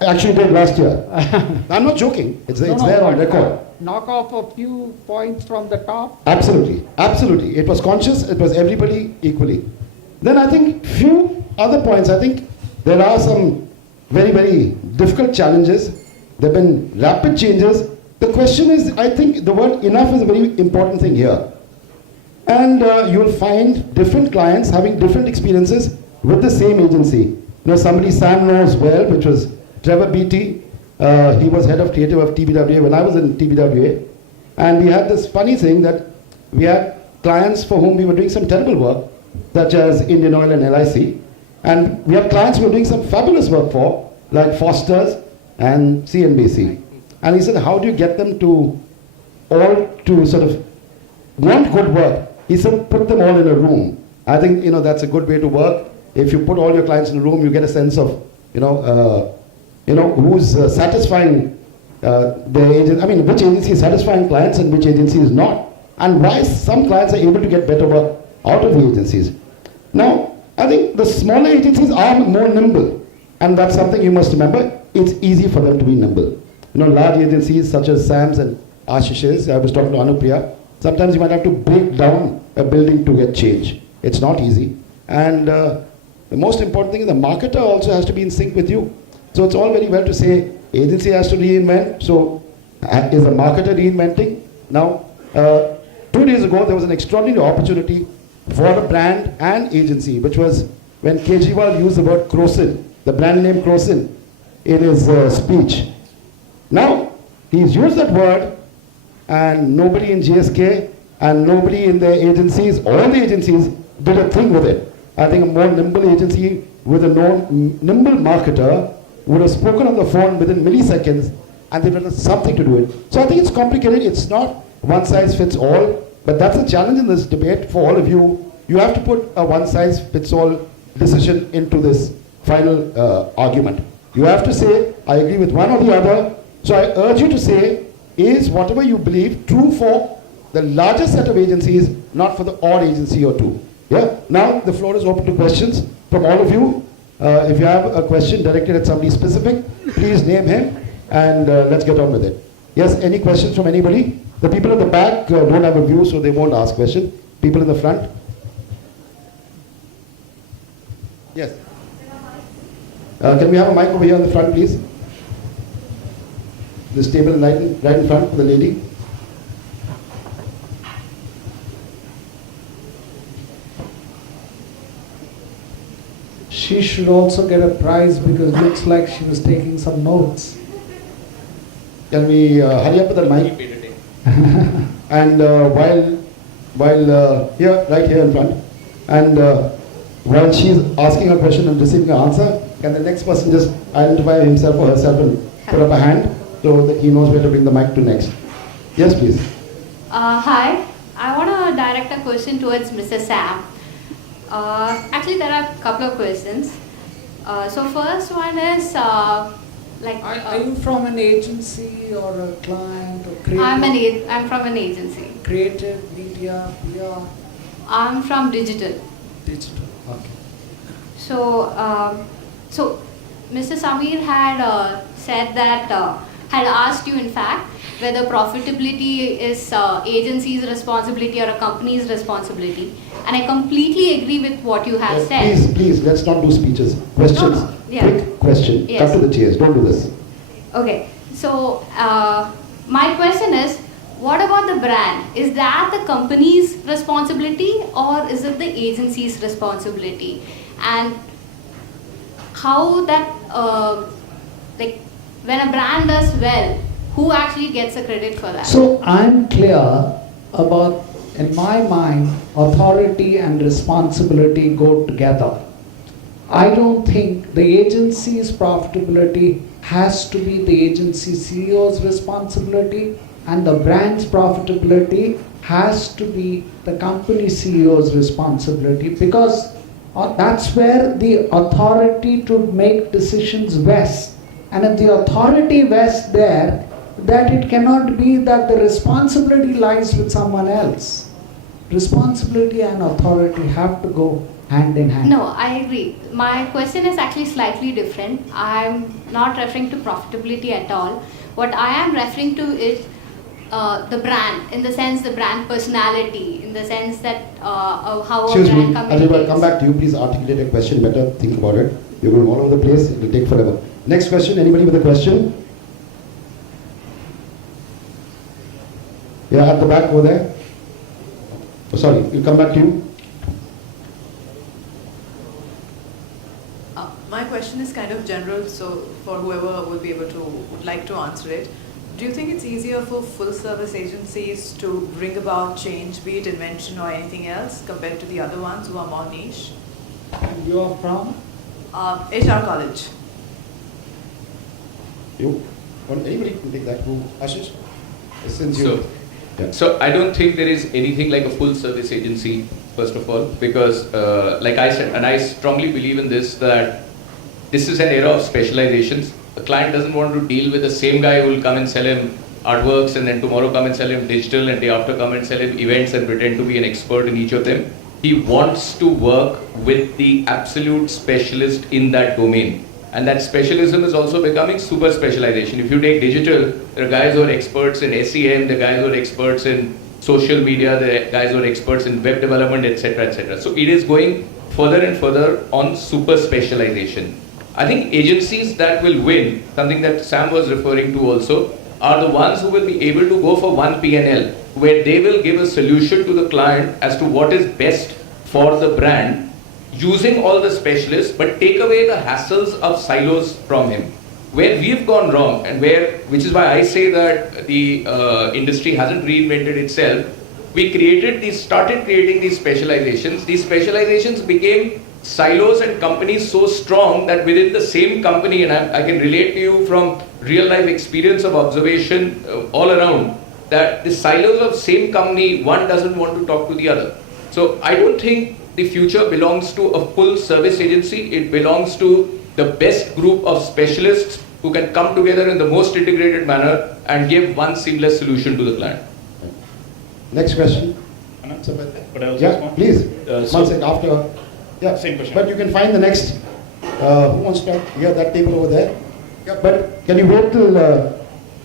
Actually did last year. I'm not joking. It's there on record. Knock off a few points from the top. Absolutely. It was conscious. It was everybody equally. Then I think few other points. I think there are some very, very difficult challenges. There have been rapid changes. The question is, I think the word enough is a very important thing here. And you'll find different clients having different experiences with the same agency. Somebody Sam knows well, which was Trevor Beatty. He was head of creative of TBWA when I was in TBWA. And we had this funny thing that we had clients for whom we were doing some terrible work, such as Indian Oil and LIC. And we have clients we were doing some fabulous work for, like Foster's and CNBC. And he said, how do you get them to all to sort of want good work? He said, put them all in a room. I think, that's a good way to work. If you put all your clients in a room, you get a sense of, who's satisfying the agent. I mean, which agency is satisfying clients and which agency is not. And why some clients are able to get better work out of the agencies. Now, I think the smaller agencies are more nimble. And that's something you must remember. It's easy for them to be nimble. Large agencies such as Sam's and Ashish's, I was talking to Anupriya, sometimes you might have to break down a building to get change. It's not easy. And the most important thing is the marketer also has to be in sync with you. So it's all very well to say agency has to reinvent. So is the marketer reinventing? Now, 2 days ago, there was an extraordinary opportunity for a brand and agency, which was when Kejriwal used the word Crosin, the brand name Crosin, in his speech. Now, he's used that word, and nobody in GSK and nobody in the agencies, all the agencies, did a thing with it. I think a more nimble agency with a nimble marketer would have spoken on the phone within milliseconds and they would have something to do it. So I think it's complicated. It's not one size fits all, but that's a challenge in this debate for all of you. You have to put a one size fits all decision into this final argument. You have to say, I agree with one or the other. So I urge you to say, is whatever you believe true for the larger set of agencies, not for the odd agency or two? Yeah. Now the floor is open to questions from all of you. If you have a question directed at somebody specific, please name him and let's get on with it. Yes, any questions from anybody? The people at the back don't have a view, so they won't ask questions. People in the front? Yes. Can we have a mic over here in the front, please? This table right in front for the lady. She should also get a prize because it looks like she was taking some notes. Can we hurry up with the mic? And while here, right here in front, and while she's asking a question and receiving an answer, can the next person just identify himself or herself and put up a hand so that he knows where to bring the mic to next? Yes, please. Hi, I want to direct a question towards Mr. Sam. Actually, there are a couple of questions. So first one is Are you from an agency or a client or creative? I'm from an agency. Creative, media, PR, I'm from digital. digital. Okay. So Mr. Samir had said that had asked you, in fact, whether profitability is agency's responsibility or a company's responsibility, and I completely agree with what you have said. Please, let's not do speeches. Questions. No, yeah. Quick question. Yes. Cut to the chase. Don't do this. Okay, so my question is, what about the brand? Is that the company's responsibility or is it the agency's responsibility? And how that, like, when a brand does well, who actually gets the credit for that? So I'm clear about, in my mind, authority and responsibility go together. I don't think the agency's profitability has to be the agency CEO's responsibility, and the brand's profitability has to be the company CEO's responsibility, because that's where the authority to make decisions vests. And if the authority vests there, that it cannot be that the responsibility lies with someone else. Responsibility and authority have to go hand in hand. No, I agree. My question is actually slightly different. I'm not referring to profitability at all. What I am referring to is the brand, in the sense the brand personality, in the sense that how Excuse a me, brand I'll communicates. come back to you. Please articulate a question better. Think about it. You're going all over the place. It will take forever. Next question. Anybody with a question? Yeah, at the back over there. Oh, sorry, we'll come back to you. My question is kind of general, so for whoever would like to answer it. Do you think it's easier for full service agencies to bring about change, be it invention or anything else, compared to the other ones who are more niche? And you are from? HR College. You? Want anybody can take that? Who? Ashish? Since you. So, Yeah. so I don't think there is anything like a full service agency, first of all, because like I said, and I strongly believe in this, that this is an era of specializations. A client doesn't want to deal with the same guy who will come and sell him artworks and then tomorrow come and sell him digital and day after come and sell him events and pretend to be an expert in each of them. He wants to work with the absolute specialist in that domain. And that specialism is also becoming super specialization. If you take digital, there are guys who are experts in SEM, the guys who are experts in social media, the guys who are experts in web development, etc., etc. So it is going further and further on super specialization. I think agencies that will win, something that Sam was referring to also, are the ones who will be able to go for one P&L, where they will give a solution to the client as to what is best for the brand, using all the specialists, but take away the hassles of silos from him. Where we've gone wrong, and which is why I say that the industry hasn't reinvented itself, we started creating these specializations. These specializations became silos and companies so strong that within the same company, and I can relate to you from real life experience of observation all around, that the silos of same company, one doesn't want to talk to the other. So I don't think the future belongs to a full service agency. It belongs to the best group of specialists who can come together in the most integrated manner and give one seamless solution to the client. Next question. But I also Yeah, respond? please. So- One second, after. Yeah, Same question. But you can find the next. Who wants to? Yeah, that table over there. Yeah, but can you wait till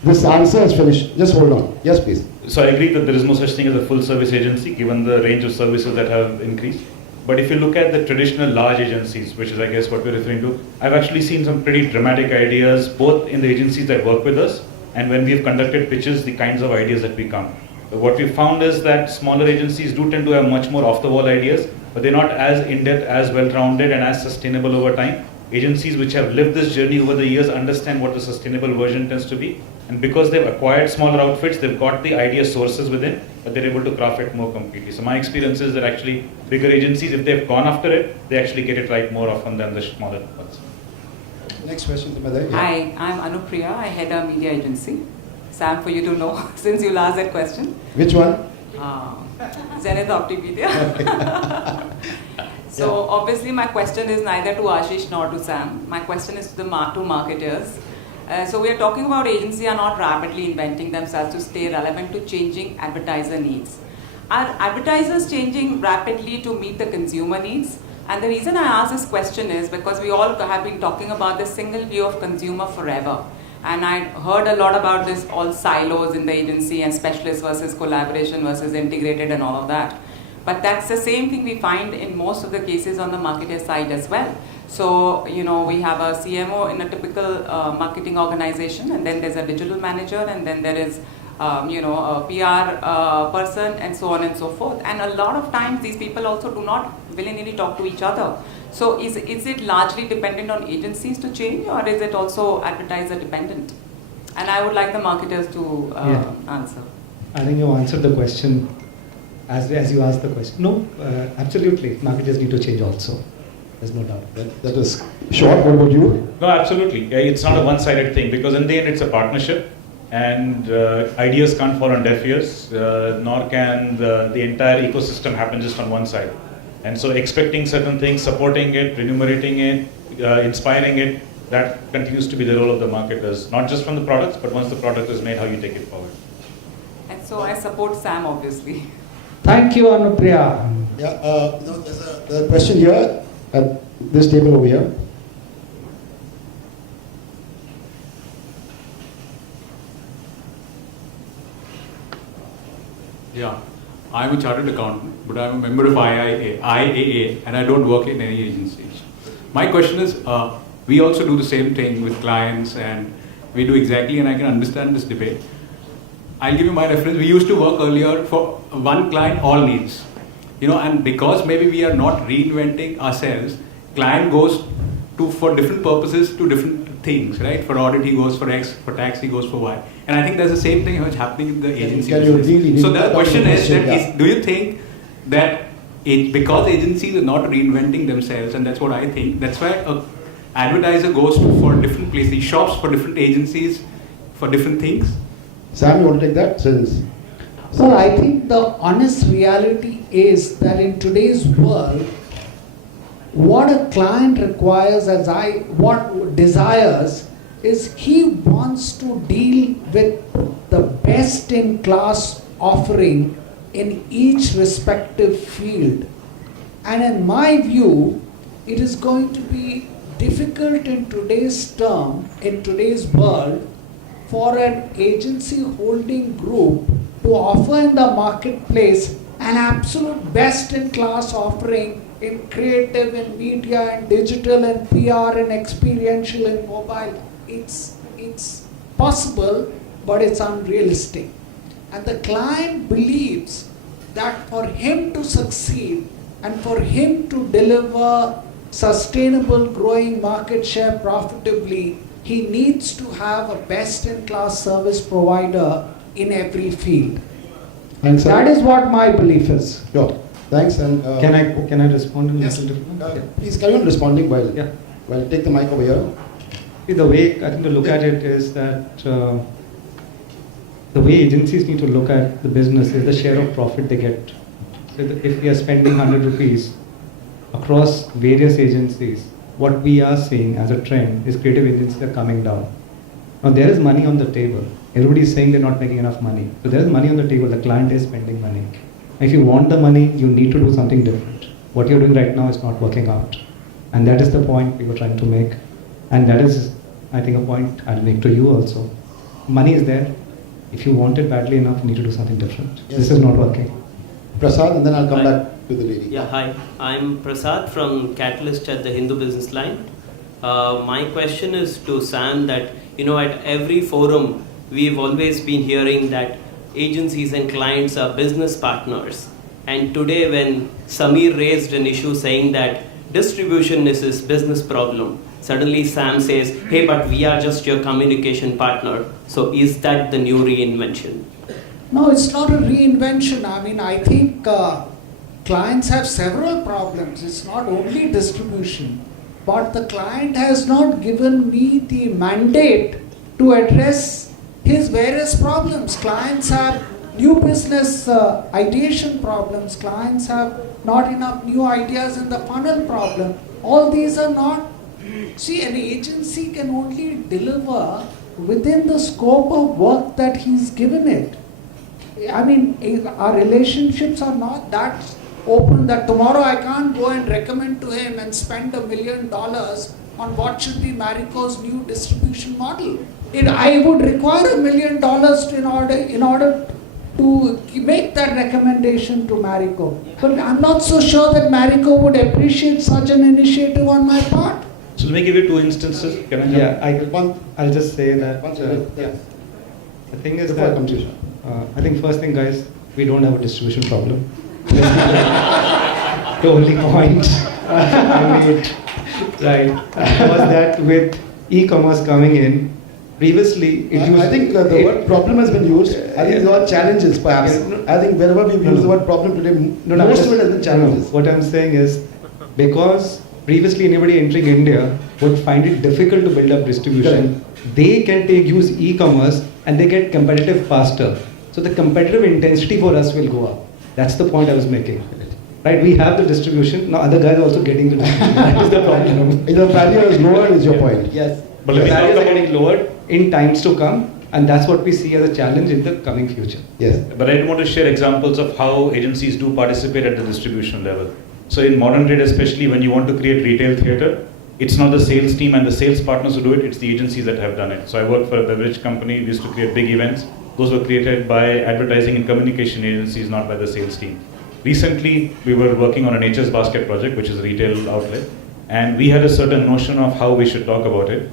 this answer is finished? Just hold on. Yes, please. So I agree that there is no such thing as a full service agency given the range of services that have increased. But if you look at the traditional large agencies, which is I guess what we're referring to, I've actually seen some pretty dramatic ideas both in the agencies that work with us and when we've conducted pitches, the kinds of ideas that we come. What we found is that smaller agencies do tend to have much more off-the-wall ideas, but they're not as in-depth, as well-rounded and as sustainable over time. Agencies which have lived this journey over the years understand what the sustainable version tends to be. And because they've acquired smaller outfits, they've got the idea sources within, but they're able to craft it more completely. So my experience is that actually bigger agencies, if they've gone after it, they actually get it right more often than the smaller ones. Next question, Madai. Yeah. Hi, I'm Anupriya. I head a media agency. Sam, for you to know, since you asked that question. Which one? Zenith Optimedia. So obviously my question is neither to Ashish nor to Sam. My question is to the two marketers. So we are talking about agencies are not rapidly inventing themselves to stay relevant to changing advertiser needs. Are advertisers changing rapidly to meet the consumer needs? And the reason I ask this question is because we all have been talking about the single view of consumer forever. And I heard a lot about this all silos in the agency and specialist versus collaboration versus integrated and all of that. But that's the same thing we find in most of the cases on the marketer side as well. So, you know, we have a CMO in a typical marketing organization, and then there's a digital manager, and then there is, you know, a PR person, and so on and so forth. And a lot of times these people also do not willingly talk to each other. So is it largely dependent on agencies to change, or is it also advertiser dependent? And I would like the marketers to answer. I think you answered the question as you asked the question. No, absolutely. Marketers need to change also. There's no doubt. That is short. What about you? No, absolutely. It's not a one-sided thing because in the end it's a partnership and ideas can't fall on deaf ears, nor can the entire ecosystem happen just on one side. And so expecting certain things, supporting it, remunerating it, inspiring it, that continues to be the role of the marketers, not just from the products, but once the product is made, how you take it forward. And so I support Sam, obviously. Thank you, Anupriya. Yeah. No, there's a question here at this table over here. Yeah, I'm a chartered accountant, but I'm a member of IAA, and I don't work in any agencies. My question is, we also do the same thing with clients, and we do exactly, and I can understand this debate. I'll give you my reference. We used to work earlier for one client, all needs. You know, and because maybe we are not reinventing ourselves, client goes to for different purposes to different things, right? For audit he goes for X, for tax he goes for Y. And I think there's the same thing which is happening in the agency business. So the question is, that do you think that because agencies are not reinventing themselves, and that's what I think, that's why an advertiser goes for different places, he shops for different agencies for different things? Sam, you want to take that? Since Well, I think the honest reality is that in today's world, what a client requires what desires is he wants to deal with the best in class offering in each respective field. And in my view, it is going to be difficult in today's world, for an agency holding group to offer in the marketplace an absolute best in class offering in creative and media and digital and PR and experiential and mobile. It's possible, but it's unrealistic. And the client believes that for him to succeed and for him to deliver sustainable growing market share profitably, he needs to have a best in class service provider in every field. Thanks, That is what my belief is. Sure. Thanks. And Can I respond in a yes, little different? please carry on responding while Yeah. take the mic over here. See, the way I think to look at it is that the way agencies need to look at the business is the share of profit they get. So if we are spending 100 rupees across various agencies, what we are seeing as a trend is creative agencies are coming down. Now there is money on the table. Everybody is saying they're not making enough money. So there is money on the table. The client is spending money. If you want the money, you need to do something different. What you're doing right now is not working out. And that is the point we were trying to make. And that is, I think, a point I'll make to you also. Money is there. If you want it badly enough, you need to do something different. Yes. This is not working. Prasad, and then I'll come Hi. back to the lady. Yeah, hi. I'm Prasad from Catalyst at the Hindu Business Line. My question is to Sam that, at every forum, we've always been hearing that agencies and clients are business partners. And today when Samir raised an issue saying that distribution is his business problem, suddenly Sam says, hey, but we are just your communication partner. So is that the new reinvention? No, it's not a reinvention. I mean, I think clients have several problems. It's not only distribution, but the client has not given me the mandate to address his various problems. Clients have new business ideation problems. Clients have not enough new ideas in the funnel problem. All these are not. See, an agency can only deliver within the scope of work that he's given it. I mean, our relationships are not that open that tomorrow I can't go and recommend to him and spend $1 million on what should be Marico's new distribution model. I would require $1 million in order to make that recommendation to Marico. But I'm not so sure that Marico would appreciate such an initiative on my part. So let me give you two instances. Can I jump? Yeah, I'll just say that Yeah. the thing is Before I that come to you. I think first thing, guys, we don't have a distribution problem. The only point I made, right, was that with e-commerce coming in, previously it used. I think the word problem has been used. I think the word challenges, perhaps. I think wherever we've used the word problem today, most of it has been challenges. What I'm saying is, because previously anybody entering India would find it difficult to build up distribution, they can use e-commerce and they get competitive faster. So the competitive intensity for us will go up. That's the point I was making. Right, we have the distribution, now other guys are also getting the distribution. That is the problem. The barrier is lower is your point. Yes. But The let me talk barriers are about- getting lowered in times to come, and that's what we see as a challenge in the coming future. Yes. But I want to share examples of how agencies do participate at the distribution level. So in modern trade, especially when you want to create retail theatre, it's not the sales team and the sales partners who do it, it's the agencies that have done it. So I worked for a beverage company, we used to create big events. Those were created by advertising and communication agencies, not by the sales team. Recently, we were working on a Nature's Basket project, which is a retail outlet, and we had a certain notion of how we should talk about it.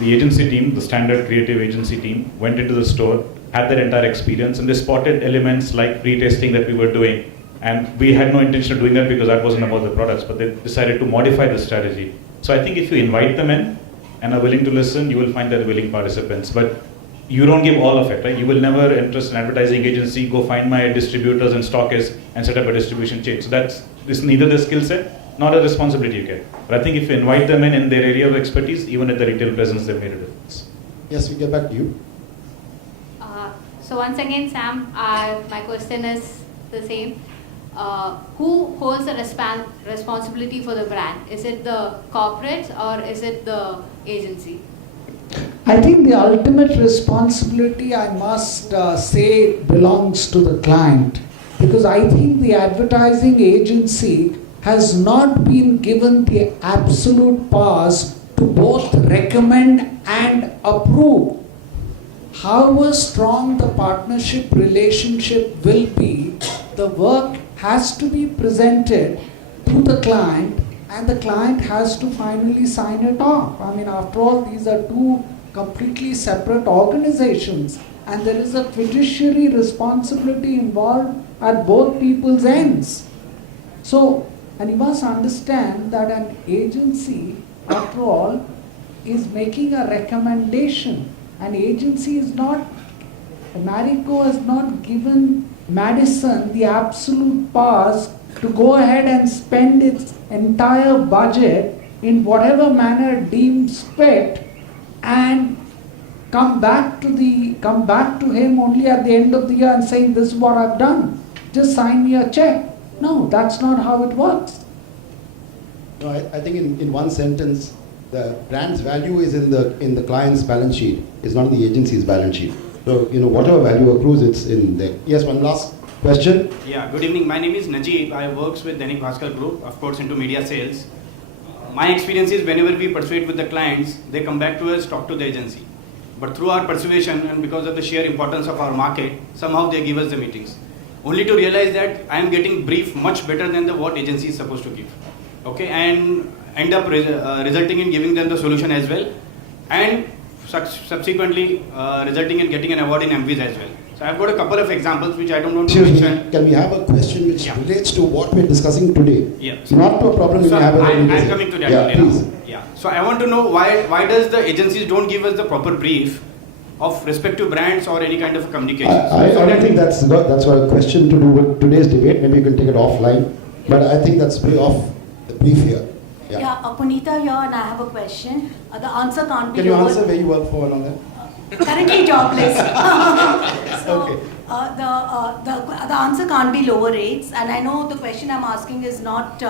The agency team, the standard creative agency team, went into the store, had their entire experience, and they spotted elements like pre-tasting that we were doing. And we had no intention of doing that because that wasn't about the products, but they decided to modify the strategy. So I think if you invite them in and are willing to listen, you will find they're willing participants. But you don't give all of it, right? You will never interest an advertising agency, go find my distributors and stockists and set up a distribution chain. So that's neither the skill set, nor a responsibility you get. But I think if you invite them in their area of expertise, even at the retail presence, they've made a difference. Yes, we get back to you. So once again, Sam, my question is the same. Who holds the responsibility for the brand? Is it the corporates or is it the agency? I think the ultimate responsibility, I must say, belongs to the client, because I think the advertising agency has not been given the absolute powers to both recommend and approve. However strong the partnership relationship will be, the work has to be presented to the client and the client has to finally sign it off. I mean, after all, these are two completely separate organizations and there is a fiduciary responsibility involved at both people's ends. So, and you must understand that an agency, after all, is making a recommendation. An agency is not, Marico has not given Madison the absolute powers to go ahead and spend its entire budget in whatever manner deems fit and come back to him only at the end of the year and saying, this is what I've done, just sign me a check. No, that's not how it works. No, I think in one sentence, the brand's value is in the client's balance sheet. It's not in the agency's balance sheet. So, whatever value accrues, it's in there. Yes, one last question. Yeah, good evening. My name is Najib. I work with Dainik Bhaskar Group, of course, into media sales. My experience is whenever we persuade with the clients, they come back to us, talk to the agency. But through our persuasion and because of the sheer importance of our market, somehow they give us the meetings. Only to realize that I am getting brief much better than what agency is supposed to give. Okay, and end up resulting in giving them the solution as well, and subsequently resulting in getting an award in MVs as well. So I've got a couple of examples which I don't want to mention. Can we have a question which relates to what we're discussing today? Yeah. Not to a problem we So have. I'm coming to that. Yeah, please. Yeah. So I want to know why does the agencies don't give us the proper brief of respective brands or any kind of communication? I don't think that's a question to do with today's debate. Maybe you can take it offline. But I think that's way off the brief here. Yeah, Punita here, and I have a question. The answer can't be Can you lower. answer where you work for and all that? Currently jobless. So, Okay. the answer can't be lower rates, and I know the question I'm asking is not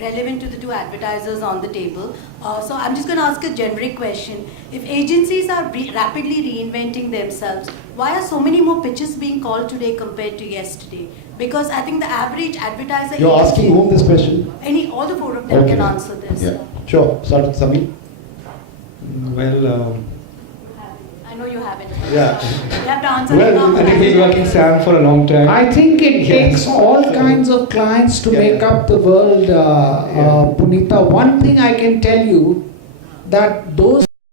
relevant to the two advertisers on the table. So I'm just going to ask a generic question. If agencies are rapidly reinventing themselves, why are so many more pitches being called today compared to yesterday? Because I think the average advertiser... You're asking whom this question? All the four of them can answer this. Yeah, sure. Start with Sameer. Well, I know you have it. Yeah. You have to answer well, I think we've been working Sam for a long time. I think it takes all kinds of clients to make up the world, Punita. One thing I can tell you, that those